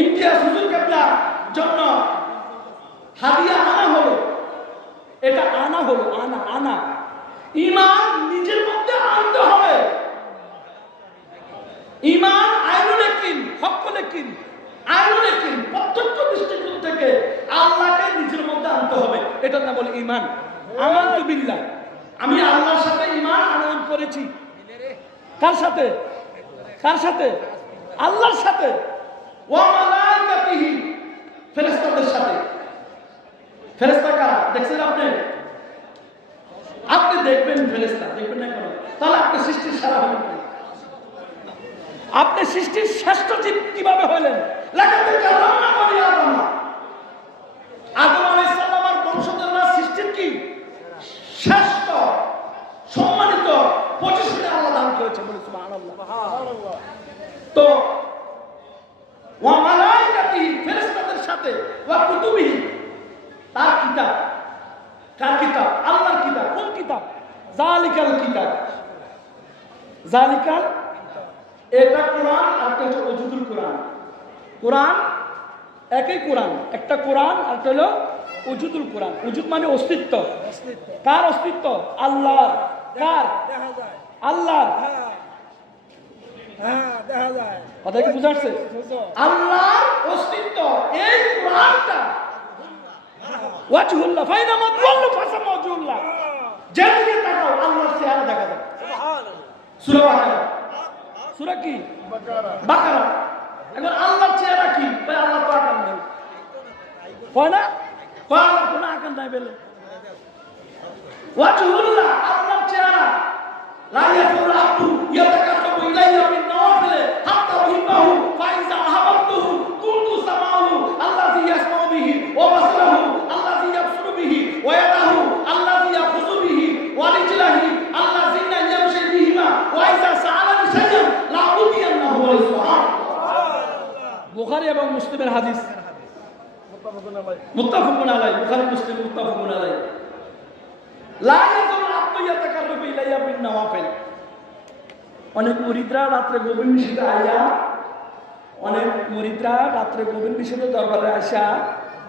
ইমতিয়াজ হুজুর কেবলার জন্য হাদিয়া আনা হলো। এটা আনা হলো, আনা। ঈমান নিজের মধ্যে আনতে হবে। ঈমান আইনুল ইয়াকিন, হক্কুল ইয়াকিন, আইনুল ইয়াকিন, প্রত্যক্ষ দৃষ্টিকোণ থেকে আল্লাহকে নিজের মধ্যে আনতে হবে। এটা না বলে ঈমান। আমানতু বিল্লাহ, আমি আল্লাহর সাথে ঈমান আনয়ন করেছি। কার সাথে? কার সাথে? আল্লাহর সাথে। ওয়া মালাইকাতিহি, ফেরেশতাদের সাথে। ফেরেশতা কারা দেখছেন আপনি? আপনি দেখবেন ফেরেশতা, দেখবেন না কেন? তাহলে আপনি সৃষ্টির সারা হলেন। আপনি সৃষ্টির শ্রেষ্ঠ জীব কিভাবে হলেন? লাকাদ কারামনা বনি আদম। আদম আলাইহিস সালামের বংশধররা সৃষ্টির কি শ্রেষ্ঠ, সম্মানিত পজিশনে আল্লাহ দান করেছে, বলে সুবহানাল্লাহ। সুবহানাল্লাহ। তো ওয়া মালাইকাতিহি, ফেরেশতাদের সাথে, ওয়া কুতুবিহি, তার কিতাব। কার কিতাব? আল্লাহর কিতাব। কোন কিতাব? জালিকাল কিতাব। জালিকাল এটা কোরআন আর একটা হচ্ছে ওজুদুল কোরআন। কোরআন একই কোরআন, একটা কোরআন আর একটা হলো ওজুদুল কোরআন। ওজুদ মানে অস্তিত্ব। কার অস্তিত্ব? আল্লাহর। কার? আল্লাহর। কথা কি বুঝা আসছে? আল্লাহর অস্তিত্ব এই কোরআনটা ওয়াজহুল্লাহ ফাইনা মাদুল্লাহ ফাসাম ওয়াজহুল্লাহ, যেদিকে তাকাও আল্লাহর চেহারা দেখা যায়। সূরা বাকারা। সূরা কি? বাকারা। এখন আল্লাহর চেহারা কি? ভাই আল্লাহ তো আকার নাই, কয় না? কয় আল্লাহ কোনো আকার নাই বলে। ওয়াজহুল্লাহ আল্লাহর চেহারা। লা ইয়াকুল আব্দু ইয়াতাকাররাবু ইলাইয়া বিন নওয়াফিল হাত্তা উহিব্বাহু ফাইজা আহাবাতুহু কুনতু সামাহু আল্লাযী ইয়াসমাউ বিহি ওয়া বাসারাহু আল্লাযী ইয়াবসুরু বিহি ওয়া ইয়াদাহু আল্লাযী ইয়াখুযু বিহি ওয়া রিজলাহি আল্লাযী ইয়ামশি বিহিমা ওয়া ইযা সাআলানি শাইআন লা উতিয়ান্নাহু ওয়া সুবহানাল্লাহ। বুখারী এবং মুসলিমের হাদিস, মুত্তাফাকুন আলাইহি। বুখারী মুসলিম মুত্তাফাকুন আলাইহি। লা ইয়াকুল আব্দু ইয়াতাকাররাবু ইলাইয়া বিন নওয়াফিল। অনেক মুরিদরা রাত্রে গভীর নিশীথে আইয়া, অনেক মুরিদরা রাত্রে গভীর নিশীথে দরবারে আসা,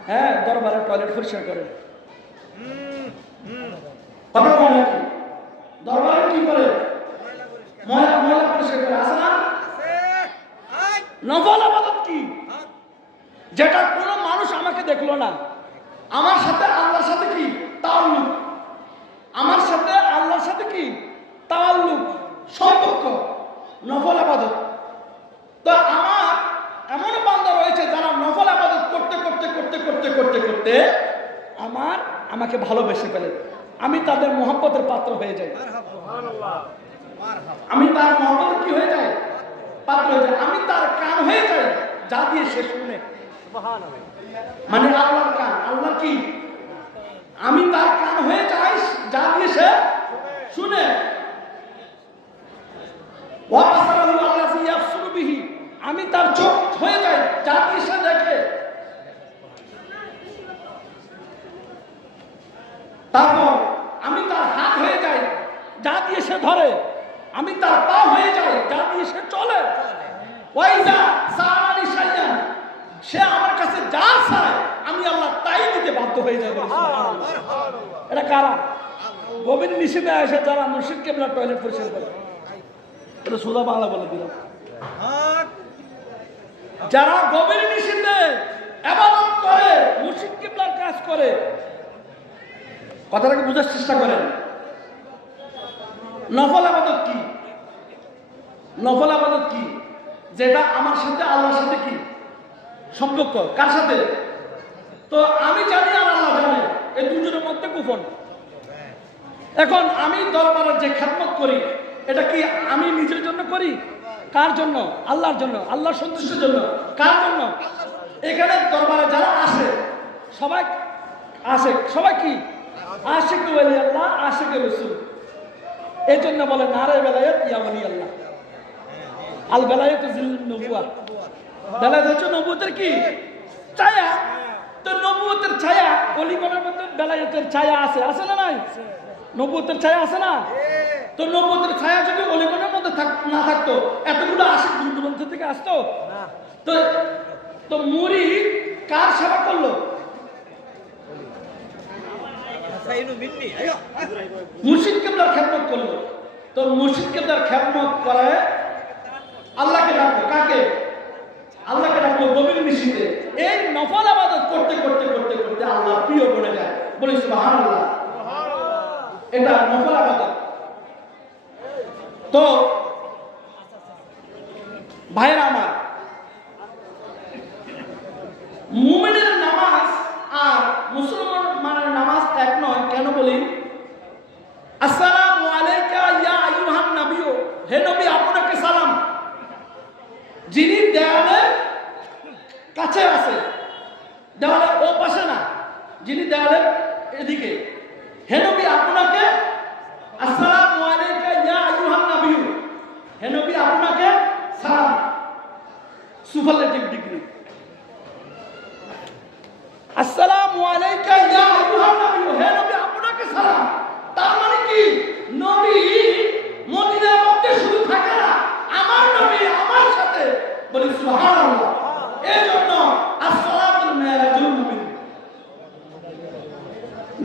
হ্যাঁ, দরবারে টয়লেট পরিষ্কার করে। কথা বলে নাকি? দরবারে কি করে? ময়লা ময়লা পরিষ্কার করে। আছে না? নফল ইবাদত কি? যেটা কোনো মানুষ আমাকে দেখলো না, আমার সাথে আল্লাহর সাথে কি তাআল্লুক, আমার সাথে আল্লাহর সাথে কি তাআল্লুক, সম্পর্ক, নফল ইবাদত। তো আমার এমন বান্দা রয়েছে যারা নফল ইবাদত করতে করতে করতে করতে করতে করতে আমাকে ভালোবেসে ফেলে। আমি তাদের মহব্বতের পাত্র হয়ে যাই। আমি তার মহব্বতের কি হয়ে যাই? পাত্র হয়ে যায়। আমি তার কান হয়ে যাই, যা দিয়ে সে শুনে। মানে আল্লাহর কান, আল্লাহ কি? আমি তার কান হয়ে যাই, যা দিয়ে সে শুনে। ওয়া বাসারাহু আল্লাযী ইয়াবসুরু বিহি, আমি তার চোখ হয়ে যাই, যা দিয়ে সে দেখে। তারপর আমি তার হাত হয়ে যাই, যা দিয়ে সে ধরে। আমি তার পা হয়ে যাই, যা দিয়ে সে চলে। ওয়া ইযা সাআলানি শাইআন, সে আমার কাছে যা চায় আমি আল্লাহ তাই দিতে বাধ্য হয়ে যাব। এটা কারা? গভীর নিশীথে এসে যারা মুর্শিদ কিবলা টয়লেট পরিষ্কার করে। এটা সোজা বাংলা বলে দিলাম। যারা গভীর নিশীথে ইবাদত করে, মুর্শিদ কিবলার কাজ করে, কথাটাকে বোঝার চেষ্টা করেন। নফল ইবাদত কি? নফল ইবাদত কি? যেটা আমার সাথে আল্লাহর সাথে কি সম্পর্ক। কার সাথে? তো আমি জানি আর আল্লাহ জানে, এই দুজনের মধ্যে গোপন। এখন আমি দরবারে যে খেদমত করি, এটা কি আমি নিজের জন্য করি? কার জন্য? আল্লাহর জন্য, আল্লাহর সন্তুষ্টির জন্য। কার জন্য? এখানে দরবারে যারা আসে সবাই আসে, সবাই কি আশিক ওলি আল্লাহ, আশিক রাসূল। এই জন্য বলে নারে বেলায়েত ইয়া ওলি আল্লাহ। আল বেলায়েত জিল নবুয়া, বেলায়েত হচ্ছে নবুয়তের কি ছায়া। তো নবুয়তের ছায়া, ওলিগণের মধ্যে বেলায়েতের ছায়া আছে, আছে না নাই? নবুয়তের ছায়া আছে না? তো নবুয়তের ছায়া যদি ওলিগণের মধ্যে না থাকতো, এতগুলো আশিক দূর দূরান্ত থেকে আসতো? তো তো মুরিদ কার সেবা করলো? মুর্শিদ কিবলার খেদমত করলো। তো মুর্শিদ কিবলার খেদমত করে আল্লাহকে ডাকলো। কাকে? আল্লাহকে ডাকলো গভীর নিশীথে। এই নফল ইবাদত করতে করতে করতে করতে আল্লাহ প্রিয় বনে যায়। বলি সুবহানাল্লাহ। এটা নফল ইবাদত। তো ভাইরা আমার, মুমিনের নামাজ আর মুসলমানের নামাজ এক নয়। কেন বলি? আসসালামু আলাইকা ইয়া আইয়ুহান নবী, হে নবী আপনাকে সালাম। যিনি দেওয়ালের কাছে আছে, দেওয়ালের ও পাশে না, যিনি দেওয়ালের এদিকে, হে নবী আপনাকে আসসালামু আলাইকা ইয়া আইয়ুহান নবী, হে নবী আপনাকে সালাম। Superlative degree. আসসালামু আলাইকা ইয়া আইয়ুহান নবী, হে নবী আপনাকে সালাম। তার মানে কি? নবী মদিনার মধ্যে শুধু থাকে না, আমার নবী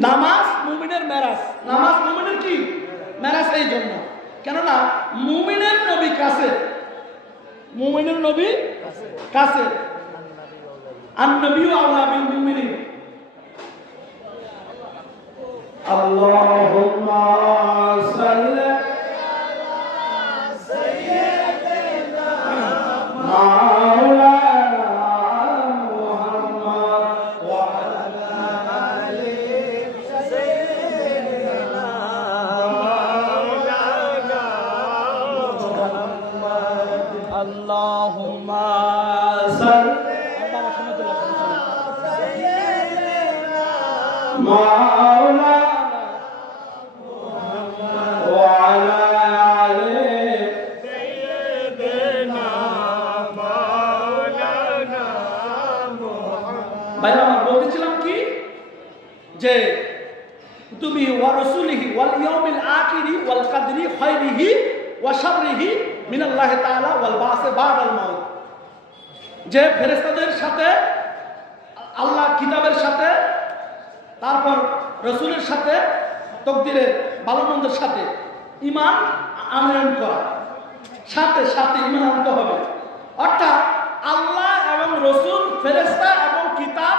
নামাজ মুমিনের মেরাজ, নামাজ মুমিনের কি মেরাজ। এই জন্য কেননা মুমিনের নবী কাছে, মুমিনের নবী কাছে, আর নবী আওলা বিল মুমিনিন। আল্লাহুম্মা সাল্লি আলা সাইয়্যিদিনা মাওলানা মুহাম্মদ ওয়া আলা আলি সাইয়্যিদিনা মাওলানা মুহাম্মদ। আল্লাহুম্মা সাল্লি আলা সাইয়্যিদিনা মাওলানা ভাইরা আমার বলতেছিলাম কি যে তুমি ওয়া রাসূলিহি ওয়াল ইয়াউমিল আখিরি ওয়াল কদরি খায়রিহি ওয়া শাররিহি মিনাল্লাহি তাআলা ওয়াল বাসে বাদাল মাউত, যে ফেরেশতাদের সাথে, আল্লাহ কিতাবের সাথে, তারপর রাসূলের সাথে, তাকদীরের ভালো মন্দের সাথে ঈমান আনয়ন করা, সাথে সাথে ঈমান আনতে হবে। অর্থাৎ আল্লাহ এবং রাসূল, ফেরেশতা এবং কিতাব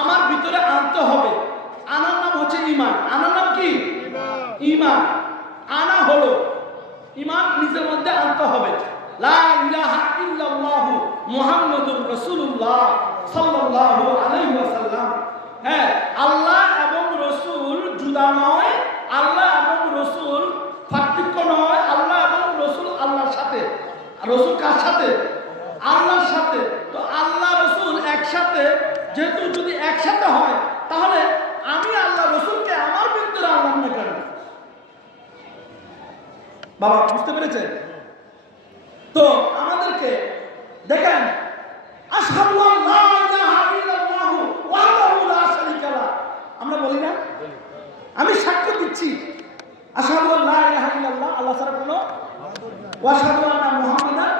আমার ভিতরে আনতে হবে। আনার নাম হচ্ছে ঈমান। আনার নাম কি? ঈমান। আনা হলো ঈমান, নিজের মধ্যে আনতে হবে। লা ইলাহা ইল্লাল্লাহু মুহাম্মাদুর রাসূলুল্লাহ সাল্লাল্লাহু আলাইহি ওয়াসাল্লাম। হ্যাঁ, আল্লাহ এবং রাসূল জুদা নয়, আল্লাহ এবং রাসূল পার্থক্য নয়, আল্লাহ এবং রাসূল আল্লাহর সাথে। রাসূল কার সাথে? আল্লাহর সাথে। তো আল্লাহ রাসূল একসাথে, যেহেতু যদি একসাথে হয় তাহলে আমি আল্লাহ রাসূলকে আমার ভিতরে আনলাম না কেন? বাবা বুঝতে পেরেছেন? তো আমাদেরকে দেখেন, আশহাদু আল্লা ইলাহা ইল্লাল্লাহু ওয়াহদাহু লা শারীকা লাহ, আমরা বলি না? আমি সাক্ষ্য দিচ্ছি আশহাদু আল্লা ইলাহা ইল্লাল্লাহ, আল্লাহ ছাড়া কোনো, ওয়া আশহাদু আন্না মুহাম্মাদান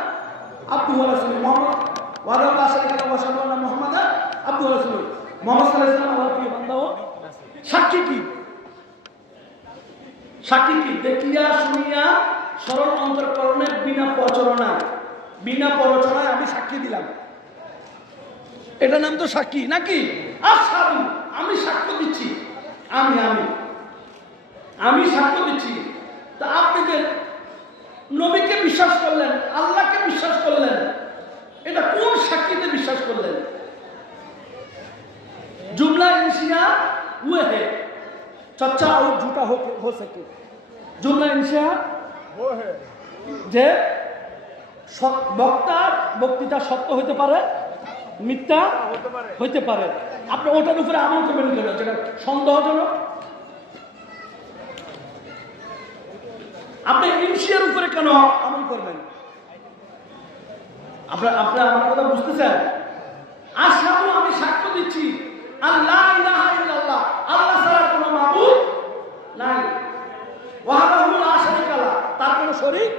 আবদুহু ওয়া রাসূলুহু, মুহাম্মদ ওয়াহদাহু লা শারীকা লাহু ওয়া আশহাদু আন্না মুহাম্মাদান আবদুহু ওয়া রাসূলুহু, মুহাম্মদ সাল্লাল্লাহু আলাইহি ওয়াসাল্লাম আল্লাহর প্রিয় বান্দা ও সাক্ষী। কি সাক্ষী? কি দেখিয়া শুনিয়া সরল অন্তরকরণে বিনা প্রচারণায়, বিনা প্ররোচনায় আমি সাক্ষী দিলাম, এটা নাম তো সাক্ষী নাকি? আশহাদু, আমি সাক্ষ্য দিচ্ছি, আমি আমি আমি সাক্ষ্য দিচ্ছি। তা আপনি যে নবীকে বিশ্বাস করলেন, আল্লাহকে বিশ্বাস করলেন, এটা কোন সাক্ষীতে বিশ্বাস করলেন? जुमला इंशिया हुए है, सच्चा और झूठा हो सके। जुमला इंशिया वो है যে বক্তা বক্তৃতা সত্য হইতে পারে, মিথ্যা হইতে পারে। আপনি ওটার উপরে আমল করবেন কেন যেটা সন্দেহজনক? আপনি ইনশিয়ার উপরে কেন আমল করবেন? আপনারা আমার কথা বুঝতেছেন? আশহাদু, আমি সাক্ষ্য দিচ্ছি আল্লাহ ইলাহা ইল্লাল্লাহ, আল্লাহ ছাড়া কোনো মাবুদ নাই, ওয়াহদাহু লা শারীকা লাহ, তার কোনো শরীক,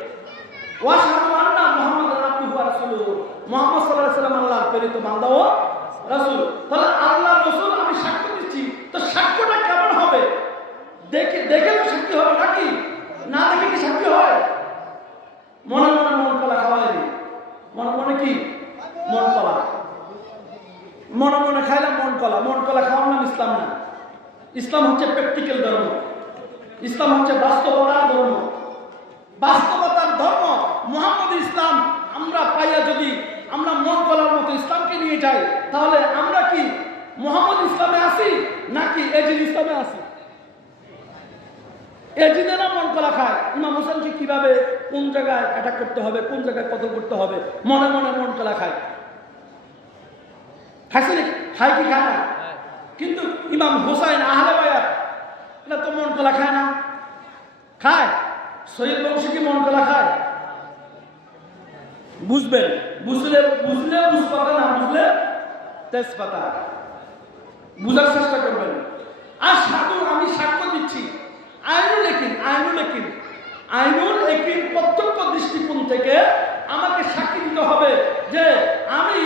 ওয়া আশহাদু আন্না মুহাম্মাদান আবদুহু ওয়া রাসূলুহু, মুহাম্মদ সাল্লাল্লাহু আলাইহি ওয়াসাল্লাম আল্লাহর প্রেরিত বান্দা ও রাসূল। তাহলে আল্লাহ রাসূল আমি সাক্ষ্য দিচ্ছি, তো সাক্ষ্যটা কেমন হবে? দেখে দেখে তো সাক্ষী হবে নাকি? না দেখে কি সাক্ষী হয়? মনে মনে মন কলা খাওয়াই দিই, মনে মনে কি মন কলা, মনে মনে খাইলাম মন কলা। মন কলা খাওয়ার নাম ইসলাম না। ইসলাম হচ্ছে প্র্যাকটিক্যাল ধর্ম, ইসলাম হচ্ছে বাস্তবতার ধর্ম। বাস্তবতার ধর্ম মুহাম্মদ ইসলাম আমরা পাইয়া যদি আমরা মন কলার মতো ইসলামকে নিয়ে যাই, তাহলে আমরা কি মুহাম্মদ ইসলামে আছি নাকি এজিদ ইসলামে আছি? এজিদেরা মন কলা খায়, ইমাম হোসেনকে কিভাবে কোন জায়গায় অ্যাটাক করতে হবে, কোন জায়গায় কতল করতে হবে, মনে মনে মন কলা খায়। খাইছে নাকি? খায় কি খায় না? কিন্তু ইমাম হোসাইন আহলে বায়াত এটা তো মন কলা খায় না, খায়। সৈয়দ বংশী কি মন কলা খায়? বুঝবেন, বুঝলে বুঝলে বুঝপাতা, না বুঝলে তেজপাতা। বুঝার চেষ্টা করবেন। আশহাদু, আমি সাক্ষ্য দিচ্ছি, আইনুল ইয়াকিন প্রত্যক্ষ দৃষ্টিকোণ থেকে আমাকে সাক্ষী দিতে হবে যে আমি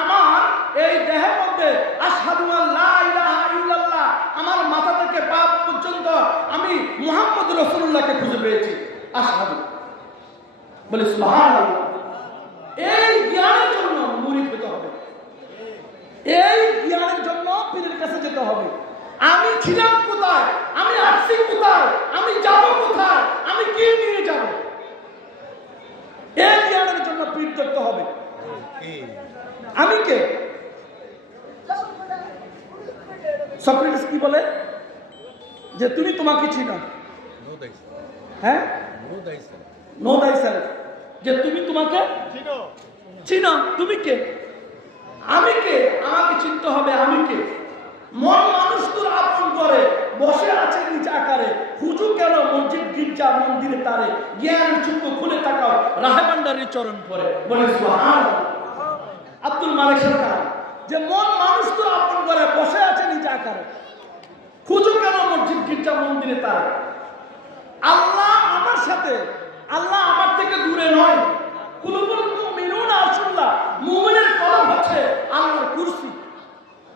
আমার এই দেহের মধ্যে আশহাদু আল্লা ইলাহা ইল্লাল্লাহ আমার মাথা থেকে আমি মুহাম্মদ রাসূলুল্লাহকে খুঁজে পেয়েছি। আশহাদু, বলে সুবহানাল্লাহ। এই জ্ঞানের জন্য মুরিদ হতে হবে, এই জ্ঞানের জন্য পীরের কাছে যেতে হবে। আমি ছিলাম কোথায়, আমি আসছি কোথায়, আমি যাব কোথায়, আমি কি নিয়ে যাব, এই জ্ঞানের জন্য পীর ধরতে হবে। আমি কে? সক্রেটিস কি বলে যে তুমি তোমাকে চিনো, হ্যাঁ, নো দাইসেলফ, যে তুমি তোমাকে চিনো। তুমি কে? আমি কে? আমাকে চিনতে হবে আমি কে। মন মানুষ তোর আপন করে বসে আছে নিজ আকারে, হুজু কেন মসজিদ গির্জা মন্দিরে তারে, জ্ঞান চক্ষু খুলে তাকাও রাহে ভান্ডারীর চরণ পরে, বলে সুবহানাল্লাহ। আব্দুল মালিক সরকার, যে মন মানুষ তোর আপন করে বসে আছে নিজ আকারে, হুজু কেন মসজিদ গির্জা মন্দিরে তারে। আল্লাহ আমার সাথে, আল্লাহ আমার থেকে দূরে নয়। কুলুবুল মুমিনুনা আল্লাহ, মুমিনের কলব হচ্ছে আল্লাহর কুরসি,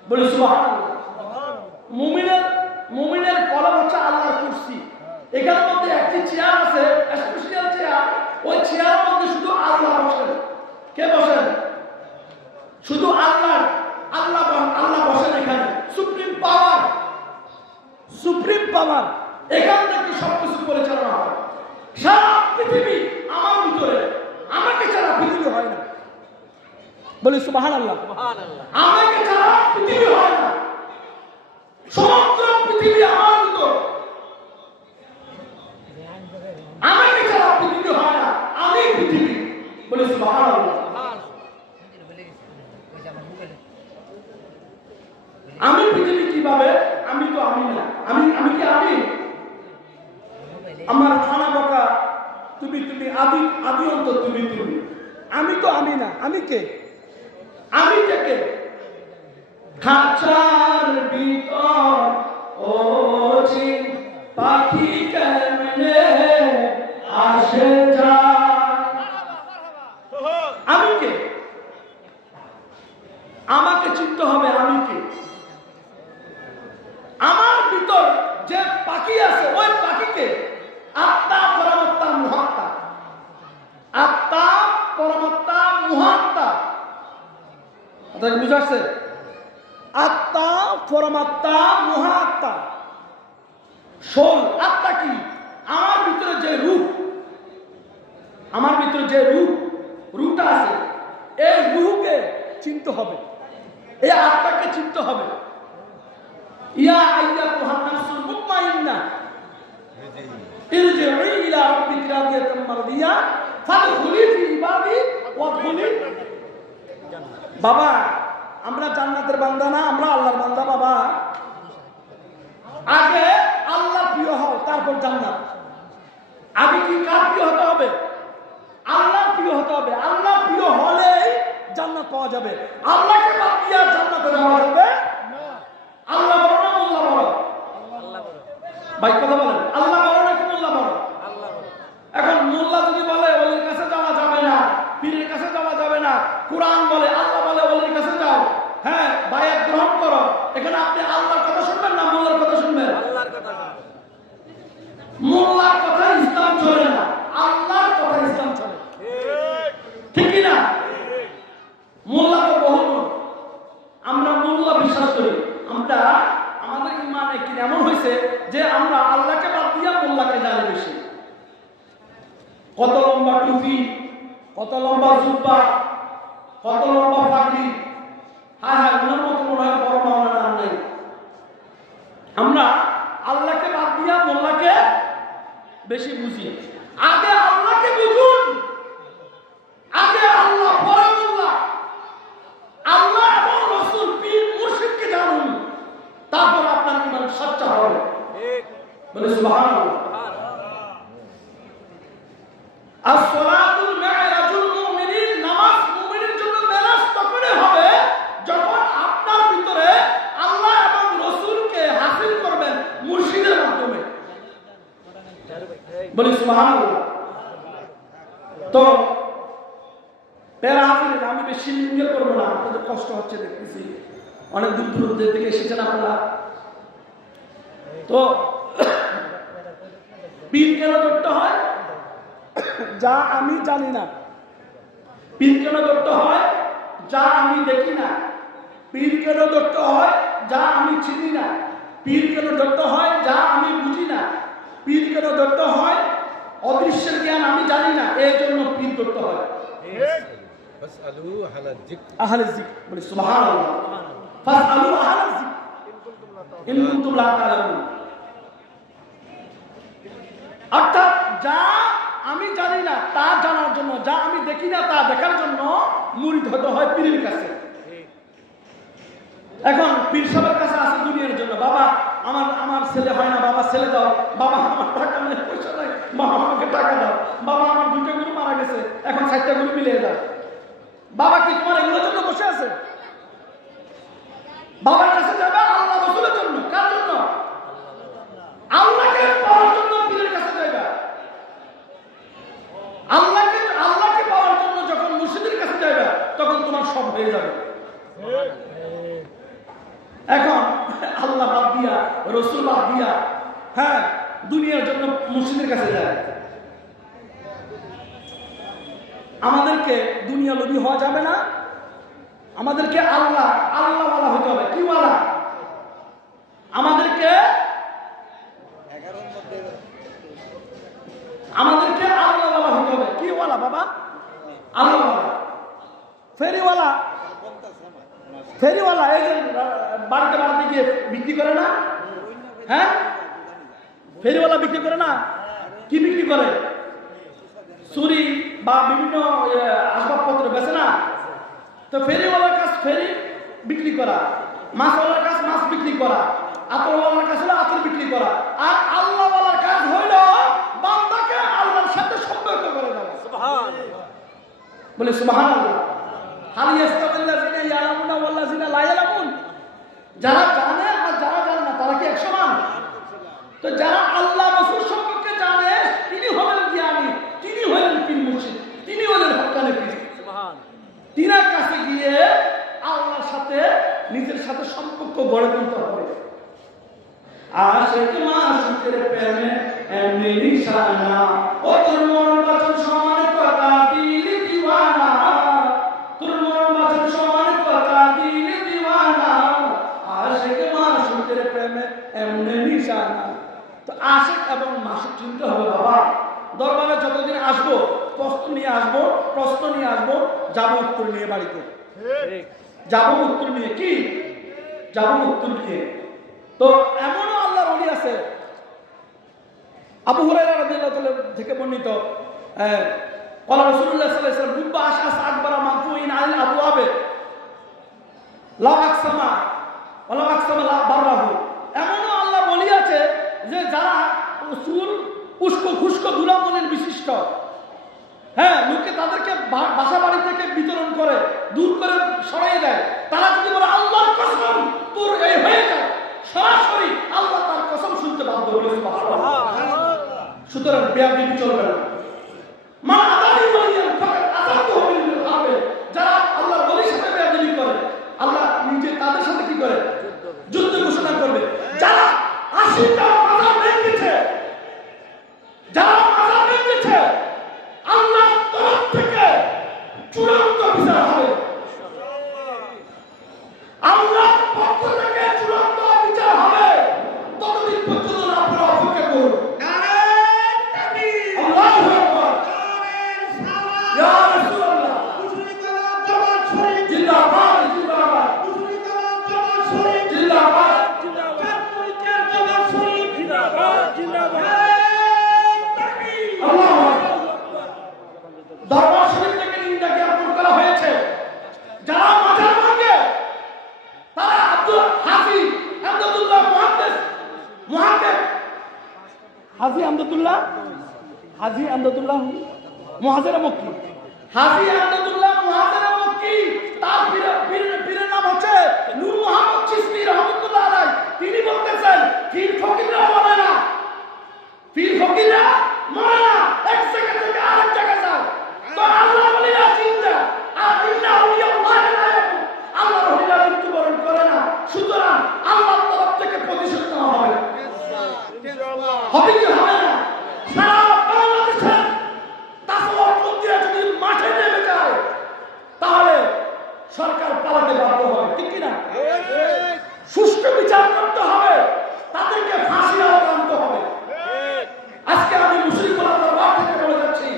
বলে সুবহানাল্লাহ। মুমিনের কলব হচ্ছে আল্লাহর কুরসি। এখানের মধ্যে একটি চেয়ার আছে, স্পেশাল চেয়ার, ওই চেয়ারের মধ্যে শুধু আল্লাহ বসেন। কে বসেন? শুধু আল্লাহ বসেন এখানে। সুপ্রিম পাওয়ার এখান থেকে সবকিছু পরিচালনা হয়। সারা পৃথিবী আমার ভিতরে, আমাকে ছাড়া পৃথিবী হয় না, বলি সুবহানাল্লাহ। আমাকে ছাড়া পৃথিবী হয় না, সমগ্র পৃথিবী আমার ভিতর, আমাকে ছাড়া পৃথিবী হয় না, আমি পৃথিবী, বলি সুবহানাল্লাহ। আমি পৃথিবী কিভাবে? আমি তো আমি না, আমি কি আমি? আমার খানা বকা তুমি আদি অন্ত তুমি, আমি তো আমি না। আমি কে? আমি কে? খাঁচার ভিতর ও চিন পাখি কেমনে আসে যায়। আমি কে? আমাকে চিনতে হবে আমি কে। আমার ভিতর যে পাখি আছে, ওই পাখিকে আত্মা পরমাত্মা মুহাত্মা, আত্মা পরমাত্মা মুহাত্মা, আপনাকে বুঝাচ্ছে? আত্মা পরমাত্মা মুহাত্মা। সোল, আত্মা কি? আমার ভিতরে যে রূপ, আমার ভিতরে যে রূপটা আছে, এই রূপকে চিনতে হবে, এই আত্মাকে চিনতে হবে। ইয়া আইয়াতুহান নাফসুল মুতমাইন্নাহ ইরজিই ইলা রাব্বিকি রাদিয়াতাম মারদিয়া ফাদখুলি ফি ইবাদি ওয়াদখুলি। বাবা, আমরা জান্নাতের বান্দা না, আমরা আল্লাহর বান্দা। বাবা, আগে আল্লাহ প্রিয় হও, তারপর জান্নাত। আগে কি কার প্রিয় হতে হবে? আল্লাহ প্রিয় হতে হবে। আল্লাহ প্রিয় হলেই জান্নাত পাওয়া যাবে। আল্লাহকে বাদ দিয়ে জান্নাতে যাওয়া যাবে? আল্লাহ বড় না মোল্লা বড়? ভাই কথা বলেন, আল্লাহ বড় নাকি মোল্লা বড়? এখন মোল্লা যদি বলে ওলির কাছে যাওয়া যাবে না, পীরের কাছে যাওয়া যাবে না, কোরআন বলে, আল্লাহ বলে ওলির কাছে যাও, হ্যাঁ বায়াত গ্রহণ করো, এখানে আপনি আল্লাহর কথা শুনবেন না মোল্লার কথা শুনবেন? আল্লাহর কথা। মোল্লার কথা ইসলাম চলে না, আল্লাহর কথা ইসলাম চলে, ঠিক কি না? মোল্লা তো বহু, আমরা মোল্লা বিশ্বাস করি। আমরা আমাদের ইমান একদিন এমন হয়েছে যে আমরা আল্লাহকে বাদ দিয়া মোল্লাকে জানি বেশি। কত লম্বা টুপি, কত লম্বা জুব্বা, কত লম্বা পাগড়ি, হায় ওনার মতো মনে হয় বড় মাওলানা নাম নাই। আমরা আল্লাহকে বাদ দিয়া মোল্লাকে বেশি বুঝি। আগে আল্লাহকে বুঝুন, আগে আল্লাহ পরে মোল্লা। আল্লাহ এবং রাসূল পীর মুর্শিদকে জানুন, তারপর আপনার ঈমান সচ্চা হবে, বলে সুবহানাল্লাহ। আসসালাতুল মি'রাজুল মুমিনিন, নামাজ মুমিনের জন্য মেরাজ তখনই হবে যখন আপনার ভিতরে আল্লাহ এবং রাসূলকে হাসিল করবেন মুর্শিদের মাধ্যমে, বলে সুবহানাল্লাহ। তো আমি বেশি লিঙ্গে করবো না, আপনাদের কষ্ট হচ্ছে দেখতেছি, অনেক দূর দূর থেকে এসেছেন আপনারা। তো পীর কেন ধরতে হয়? যা আমি জানি না। পীর কেন ধরতে হয়? যা আমি দেখি না। পীর কেন ধরতে হয়? যা আমি চিনি না। পীর কেন ধরতে হয়? যা আমি বুঝি না। পীর কেন ধরতে হয়? অদৃশ্যের জ্ঞান আমি জানি না, এই জন্য পীর ধরতে হয়। আহলে যিকর, বলি সুবহানাল্লাহ। ফাসআলু আহলে যিকর ইন কুনতুম লা তা'লামুন। অর্থাৎ যা আমি জানি না তা জানার জন্য, যা আমি দেখি না তা দেখার জন্য মুরিদ হতে হয় পীরের কাছে। এখন পীর সাহেবের কাছে আসে দুনিয়ার জন্য, বাবা আমার ছেলে হয় না, বাবা ছেলে দাও, বাবা আমার টাকা নেই, পয়সা নাই, বাবা আমাকে টাকা দাও, বাবা আমার 2টা গরু মারা গেছে, এখন 4টা গরু মিলিয়ে দাও। বাবা কি তোমার এগুলোর জন্য বসে আছে? বাবার কাছে যাবে আল্লাহ রাসূলের জন্য। কার জন্য? আল্লাহকে পাওয়ার জন্য পীরের কাছে যাবে। আল্লাহকে পাওয়ার জন্য যখন মুর্শিদের কাছে যাবে তখন তোমার সব হয়ে যাবে। এখন আল্লাহ বাদ দিয়া, রসুল বাদ দিয়া, হ্যাঁ, দুনিয়ার জন্য মুর্শিদের কাছে যায়। আমাদেরকে দুনিয়া লোভী হওয়া যাবে না। আমাদেরকে আল্লাহ ওয়ালা হতে হবে। কি ওয়ালা? আমাদেরকে আল্লাহ ওয়ালা হতে হবে। কি ওয়ালা বাবা? আল্লাহ ওয়ালা। ফেরিওয়ালা, এই যে বাড়িতে গিয়ে বিক্রি করে না? হ্যাঁ, ফেরিওয়ালা বিক্রি করে না? কি বিক্রি করে? চুরি বা বিভিন্ন আসবাবপত্র বেচে না? তো ফেরিওয়ালার কাজ ফেরি বিক্রি করা, মাছওয়ালার কাজ মাছ বিক্রি করা, আতরওয়ালার কাজ হলো আতর বিক্রি করা। আর আল্লাহওয়ালার কাজ হইল বান্দাকে আল্লাহর সাথে সম্পর্ক করে দেওয়া। সুবহানাল্লাহ, বলে সুবহানাল্লাহ। হাল ইয়াস্তাবিল্লাযিনা ইয়ালামুনা ওয়াল্লাযিনা লা ইয়ালামুন। যারা জানে আর যারা জানে না তারা কি এক সমান? তো যারা আল্লাহ রাসূল সম্পর্কে জানে তিনি হলেন জ্ঞানী, তিনি হলেন পীর মুর্শিদ, তিনি হলেন হক্কানি পীর। সুবহান। তিনার কাছে গিয়ে আল্লাহর সাথে নিজের সাথে সম্পর্ক গড়ে তুলতে হবে। আশিক মাশুকের প্রেমে এমনি নিশানা, ও তোর মন বচন সমান কথা দিল দিওয়ানা, তোর মন বচন সমান কথা দিল দিওয়ানা, আশিক মাশুকের প্রেমে এমনি নিশানা। তো আশিক এবং মাশুক চিনতে হবে বাবা। দরবারে যতদিন আসবো প্রশ্ন নিয়ে আসবো, যাবো উত্তর নিয়ে বাড়িতে। যাবো উত্তর নিয়ে। কি যাবো উত্তর নিয়ে? তো এমনও আল্লাহর ওলি আছে, আবু হুরায়রা রাদিয়াল্লাহু তাআলা থেকে বর্ণিত, ক্বালা রাসূলুল্লাহ সাল্লাল্লাহু আলাইহি ওয়াসাল্লাম রুব্বা আশআস আকবারা মানফুইন আনিল আবওয়াবে লা আকসামা লা বাররাহু। এমনও আল্লাহ ওলি আছে যে যারা চুল উস্কো খুস্কো দুলামনের বিশিষ্ট, হ্যাঁ, লোকে তাদেরকে বাসা বাড়ি থেকে বিতরণ করে, দূর করে সরাই দেয়। তারা যদি বলে আল্লাহর কসম তোর এই হয়ে যায়, সরাসরি আল্লাহ তার কসম শুনতে বাধ্য হবে। সুতরাং বেয়াদবি চলবে না। মা আদানি ওয়ালিয়ান ফাকাত আযাবতুহু বিল হারবে। যারা আল্লাহর ওলির সাথে বেয়াদবি করে, আল্লাহ নিজে তাদের সাথে কি করে? যুদ্ধ ঘোষণা করবে। যারা 80টা মাজার ভেঙেছে, আল্লাহর তরফ থেকে চূড়ান্ত বিচার হবে। আল্লাহর পক্ষ থেকে চূড়ান্ত বিচার হবে। ততদিন পর্যন্ত আপনারা অপেক্ষা করুন। আল্লাহু আকবার। ইয়া রাসূলুল্লাহ। জিন্দাবাদ, জিন্দাবাদ। জিন্দাবাদ, দরবার শরীফ থেকে নিন্দা জ্ঞাপন করা হয়েছে। যারা মাজার ভাঙে তারা হাজি আমদাদুল্লাহ মুহাজির মক্কি, হাজি আমদাদুল্লাহ মুহাজির মক্কি। তার পীরের নাম হচ্ছে নূর মুহাম্মদ চিশতি রাহমাতুল্লাহ আলাইহি। তিনি বলতেছেন পীর ফকিররা মরে না, এক জায়গা থেকে আরেক জায়গায় যায়। তো আল্লাহ ওলিরা চিন্তা আর ইন্না আউলিয়াল্লাহ লা ইয়ামুত, আল্লাহর ওলিরা মৃত্যুবরণ করে না। সুতরাং আল্লাহর তরফ থেকে প্রতিশোধ নেওয়া হবে। হবে কি হবে না? বিচার করতে হবে, তাদেরকে ফাঁসি আওতায় আনতে হবে। আজকে আমি মুশরিকুল্লাহ দরবার থেকে বলে যাচ্ছি,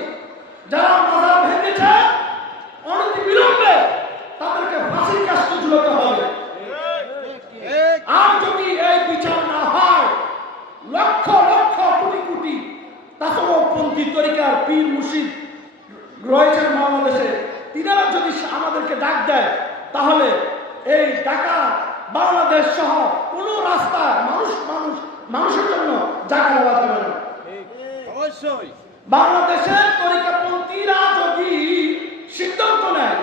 যারা মাজার ভেঙেছে অনতি বিলম্বে তাদেরকে ফাঁসির কাস্টে ঝুলাতে হবে। আর যদি এই বিচার না হয়, লক্ষ লক্ষ কোটি কোটি তাসawwুফপন্থী তরিকার পীর মুর্শিদ রয়েছেন বাংলাদেশে, তিনারা যদি আমাদেরকে ডাক দেয়, তাহলে এই ঢাকা বাংলাদেশ সহ কোন রাস্তা মানুষের জন্য জায়গা দেওয়া যাবে না। অবশ্যই বাংলাদেশের তরিকাপন্থীরা যদি সিদ্ধান্ত নেয়,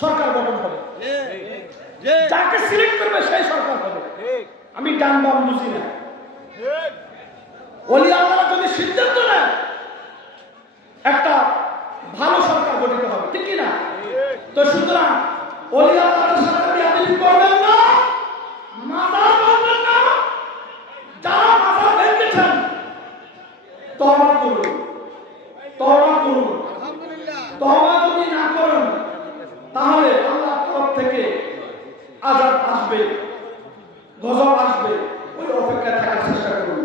সরকার গঠন হবে, যাকে সিলেক্ট করবে সেই সরকার হবে। আমি ডান বাম বুঝি না। ওলি আল্লাহ যদি সিদ্ধান্ত নেয়, একটা ভালো সরকার গঠিত হবে, ঠিক কিনা? তো সুতরাং ওলি আল্লাহর সাথে বিয়াদবি করবেন না, মাজার ভাঙবেন না। যারা মাজার ভেঙেছেন তওবা করুন, তওবা করুন। তওবা যদি না করেন, তাহলে আল্লাহর তরফ থেকে আযাব আসবে, গজব আসবে। ওই অপেক্ষায় থাকার চেষ্টা করুন।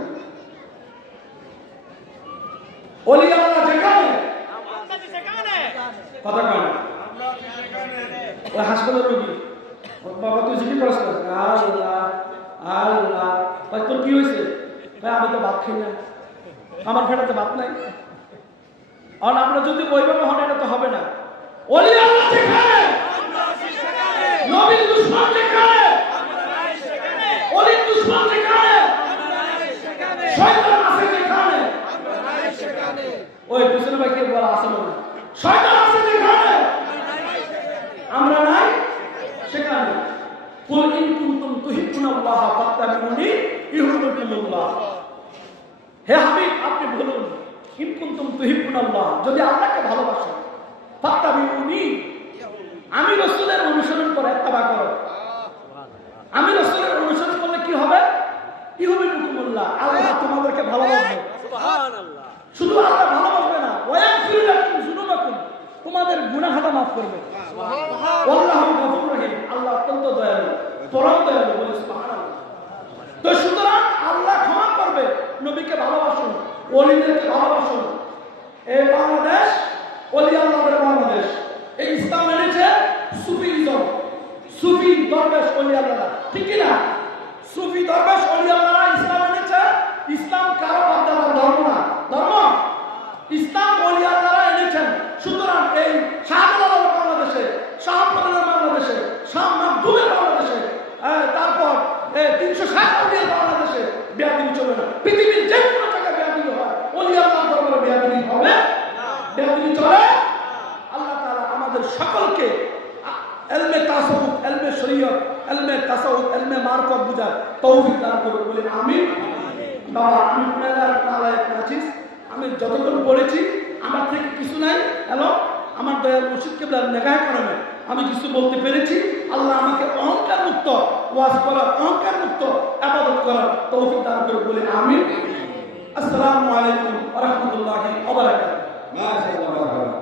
ওলি আল্লাহ যেখানে কথা কয় না, ওই হাসপাতালের রোগী, বাবা তুই জিজ্ঞেস করিস না, আল্লাহ আল্লাহ ভাই তোর কি হয়েছে? ভাই আমি তো ভাত খাই না, আমার পেটাতে ভাত নাই। আর আমরা যদি ওইভাবে হন, এটা তো হবে না। ওলি আল্লাহ যেখানে, নবীর দুশমন যেখানে, ওলির দুশমন যেখানে, শয়তান আছে যেখানে, ওই পিছনে ভাই কে বলা আছে না, শয়তান আছে যেখানে, আমরা নাই সেখানে। কুল ইন কুনতুম তুহিব্বুনাল্লাহ ফাত্তাবিউনি ইউহিব্বুকুমুল্লাহ। হে হাবিব, আপনি বলুন, ইন কুনতুম তুহিব্বুনাল্লাহ, যদি আল্লাহকে ভালোবাসেন, ফাত্তাবিউনি, আমি রাসূলের অনুসরণ করে ইত্তেবা করো। আমি রাসূলের অনুসরণ করলে কি হবে? ইউহিব্বুকুমুল্লাহ, আল্লাহ তোমাদেরকে ভালোবাসবে। সুবহানাল্লাহ। শুধু আল্লাহ ভালোবাসবে না, ওয়ায়াগফিরু লাকুম যুনুবাকুম, তোমাদের গুনাহ খাতা মাফ করবে। আল্লাহু গফুর রহিম, আল্লাহ অত্যন্ত দয়ালু, পরম দয়ালু। বলে সুবহানাল্লাহ। তো সুতরাং আল্লাহ ক্ষমা করবে। নবীকে ভালোবাসুন, ওলিদেরকে ভালোবাসুন। এই বাংলাদেশ ওলি আল্লাহর বাংলাদেশ। এই ইসলাম এনেছে সুফিজম, সুফি দরবেশ ওলি আল্লাহরা, ঠিক কি না? সুফি দরবেশ ওলি আল্লাহরা ইসলাম এনেছে। ইসলাম কারো বাদ দেওয়ার ধর্ম না, ধর্ম ইসলাম ওলি আল্লাহরা এনেছেন। সুতরাং এই শাহজালাল বাংলাদেশে, শাহজালাল বাংলাদেশে, শাহ মাহবুবের বাংলাদেশে, তারপর 360 ওলির বাংলাদেশে বেয়াদবি চলে না। পৃথিবীর যে কোনো জায়গায় বেয়াদবি হয়, ওলি আল্লাহর দরবারে বেয়াদবি হবে না, বেয়াদবি চলে। আল্লাহ তাআলা আমাদের সকলকে ইলমে তাসাউফ, ইলমে শরীয়ত, ইলমে তাসাউফ, ইলমে মারফত বুঝার তৌফিক দান করুন, বলেন আমিন। বাবা, আমি গুনাহগার, নালায়েক, নাচিস, আমি যতক্ষণ পড়েছি আমার থেকে কিছু নাই, এবং আমার দয়াল মুর্শিদ কিবলার নেগাহে কারণে আমি কিছু বলতে পেরেছি। আল্লাহ আমাকে অহংকার মুক্ত ওয়াজ করার, অহংকার মুক্ত ইবাদত করার তৌফিক দান করুন, বলেন আমিন। আসসালামু আলাইকুম ওয়া রাহমাতুল্লাহি ওয়া বারাকাতুহু। মাশাআল্লাহ।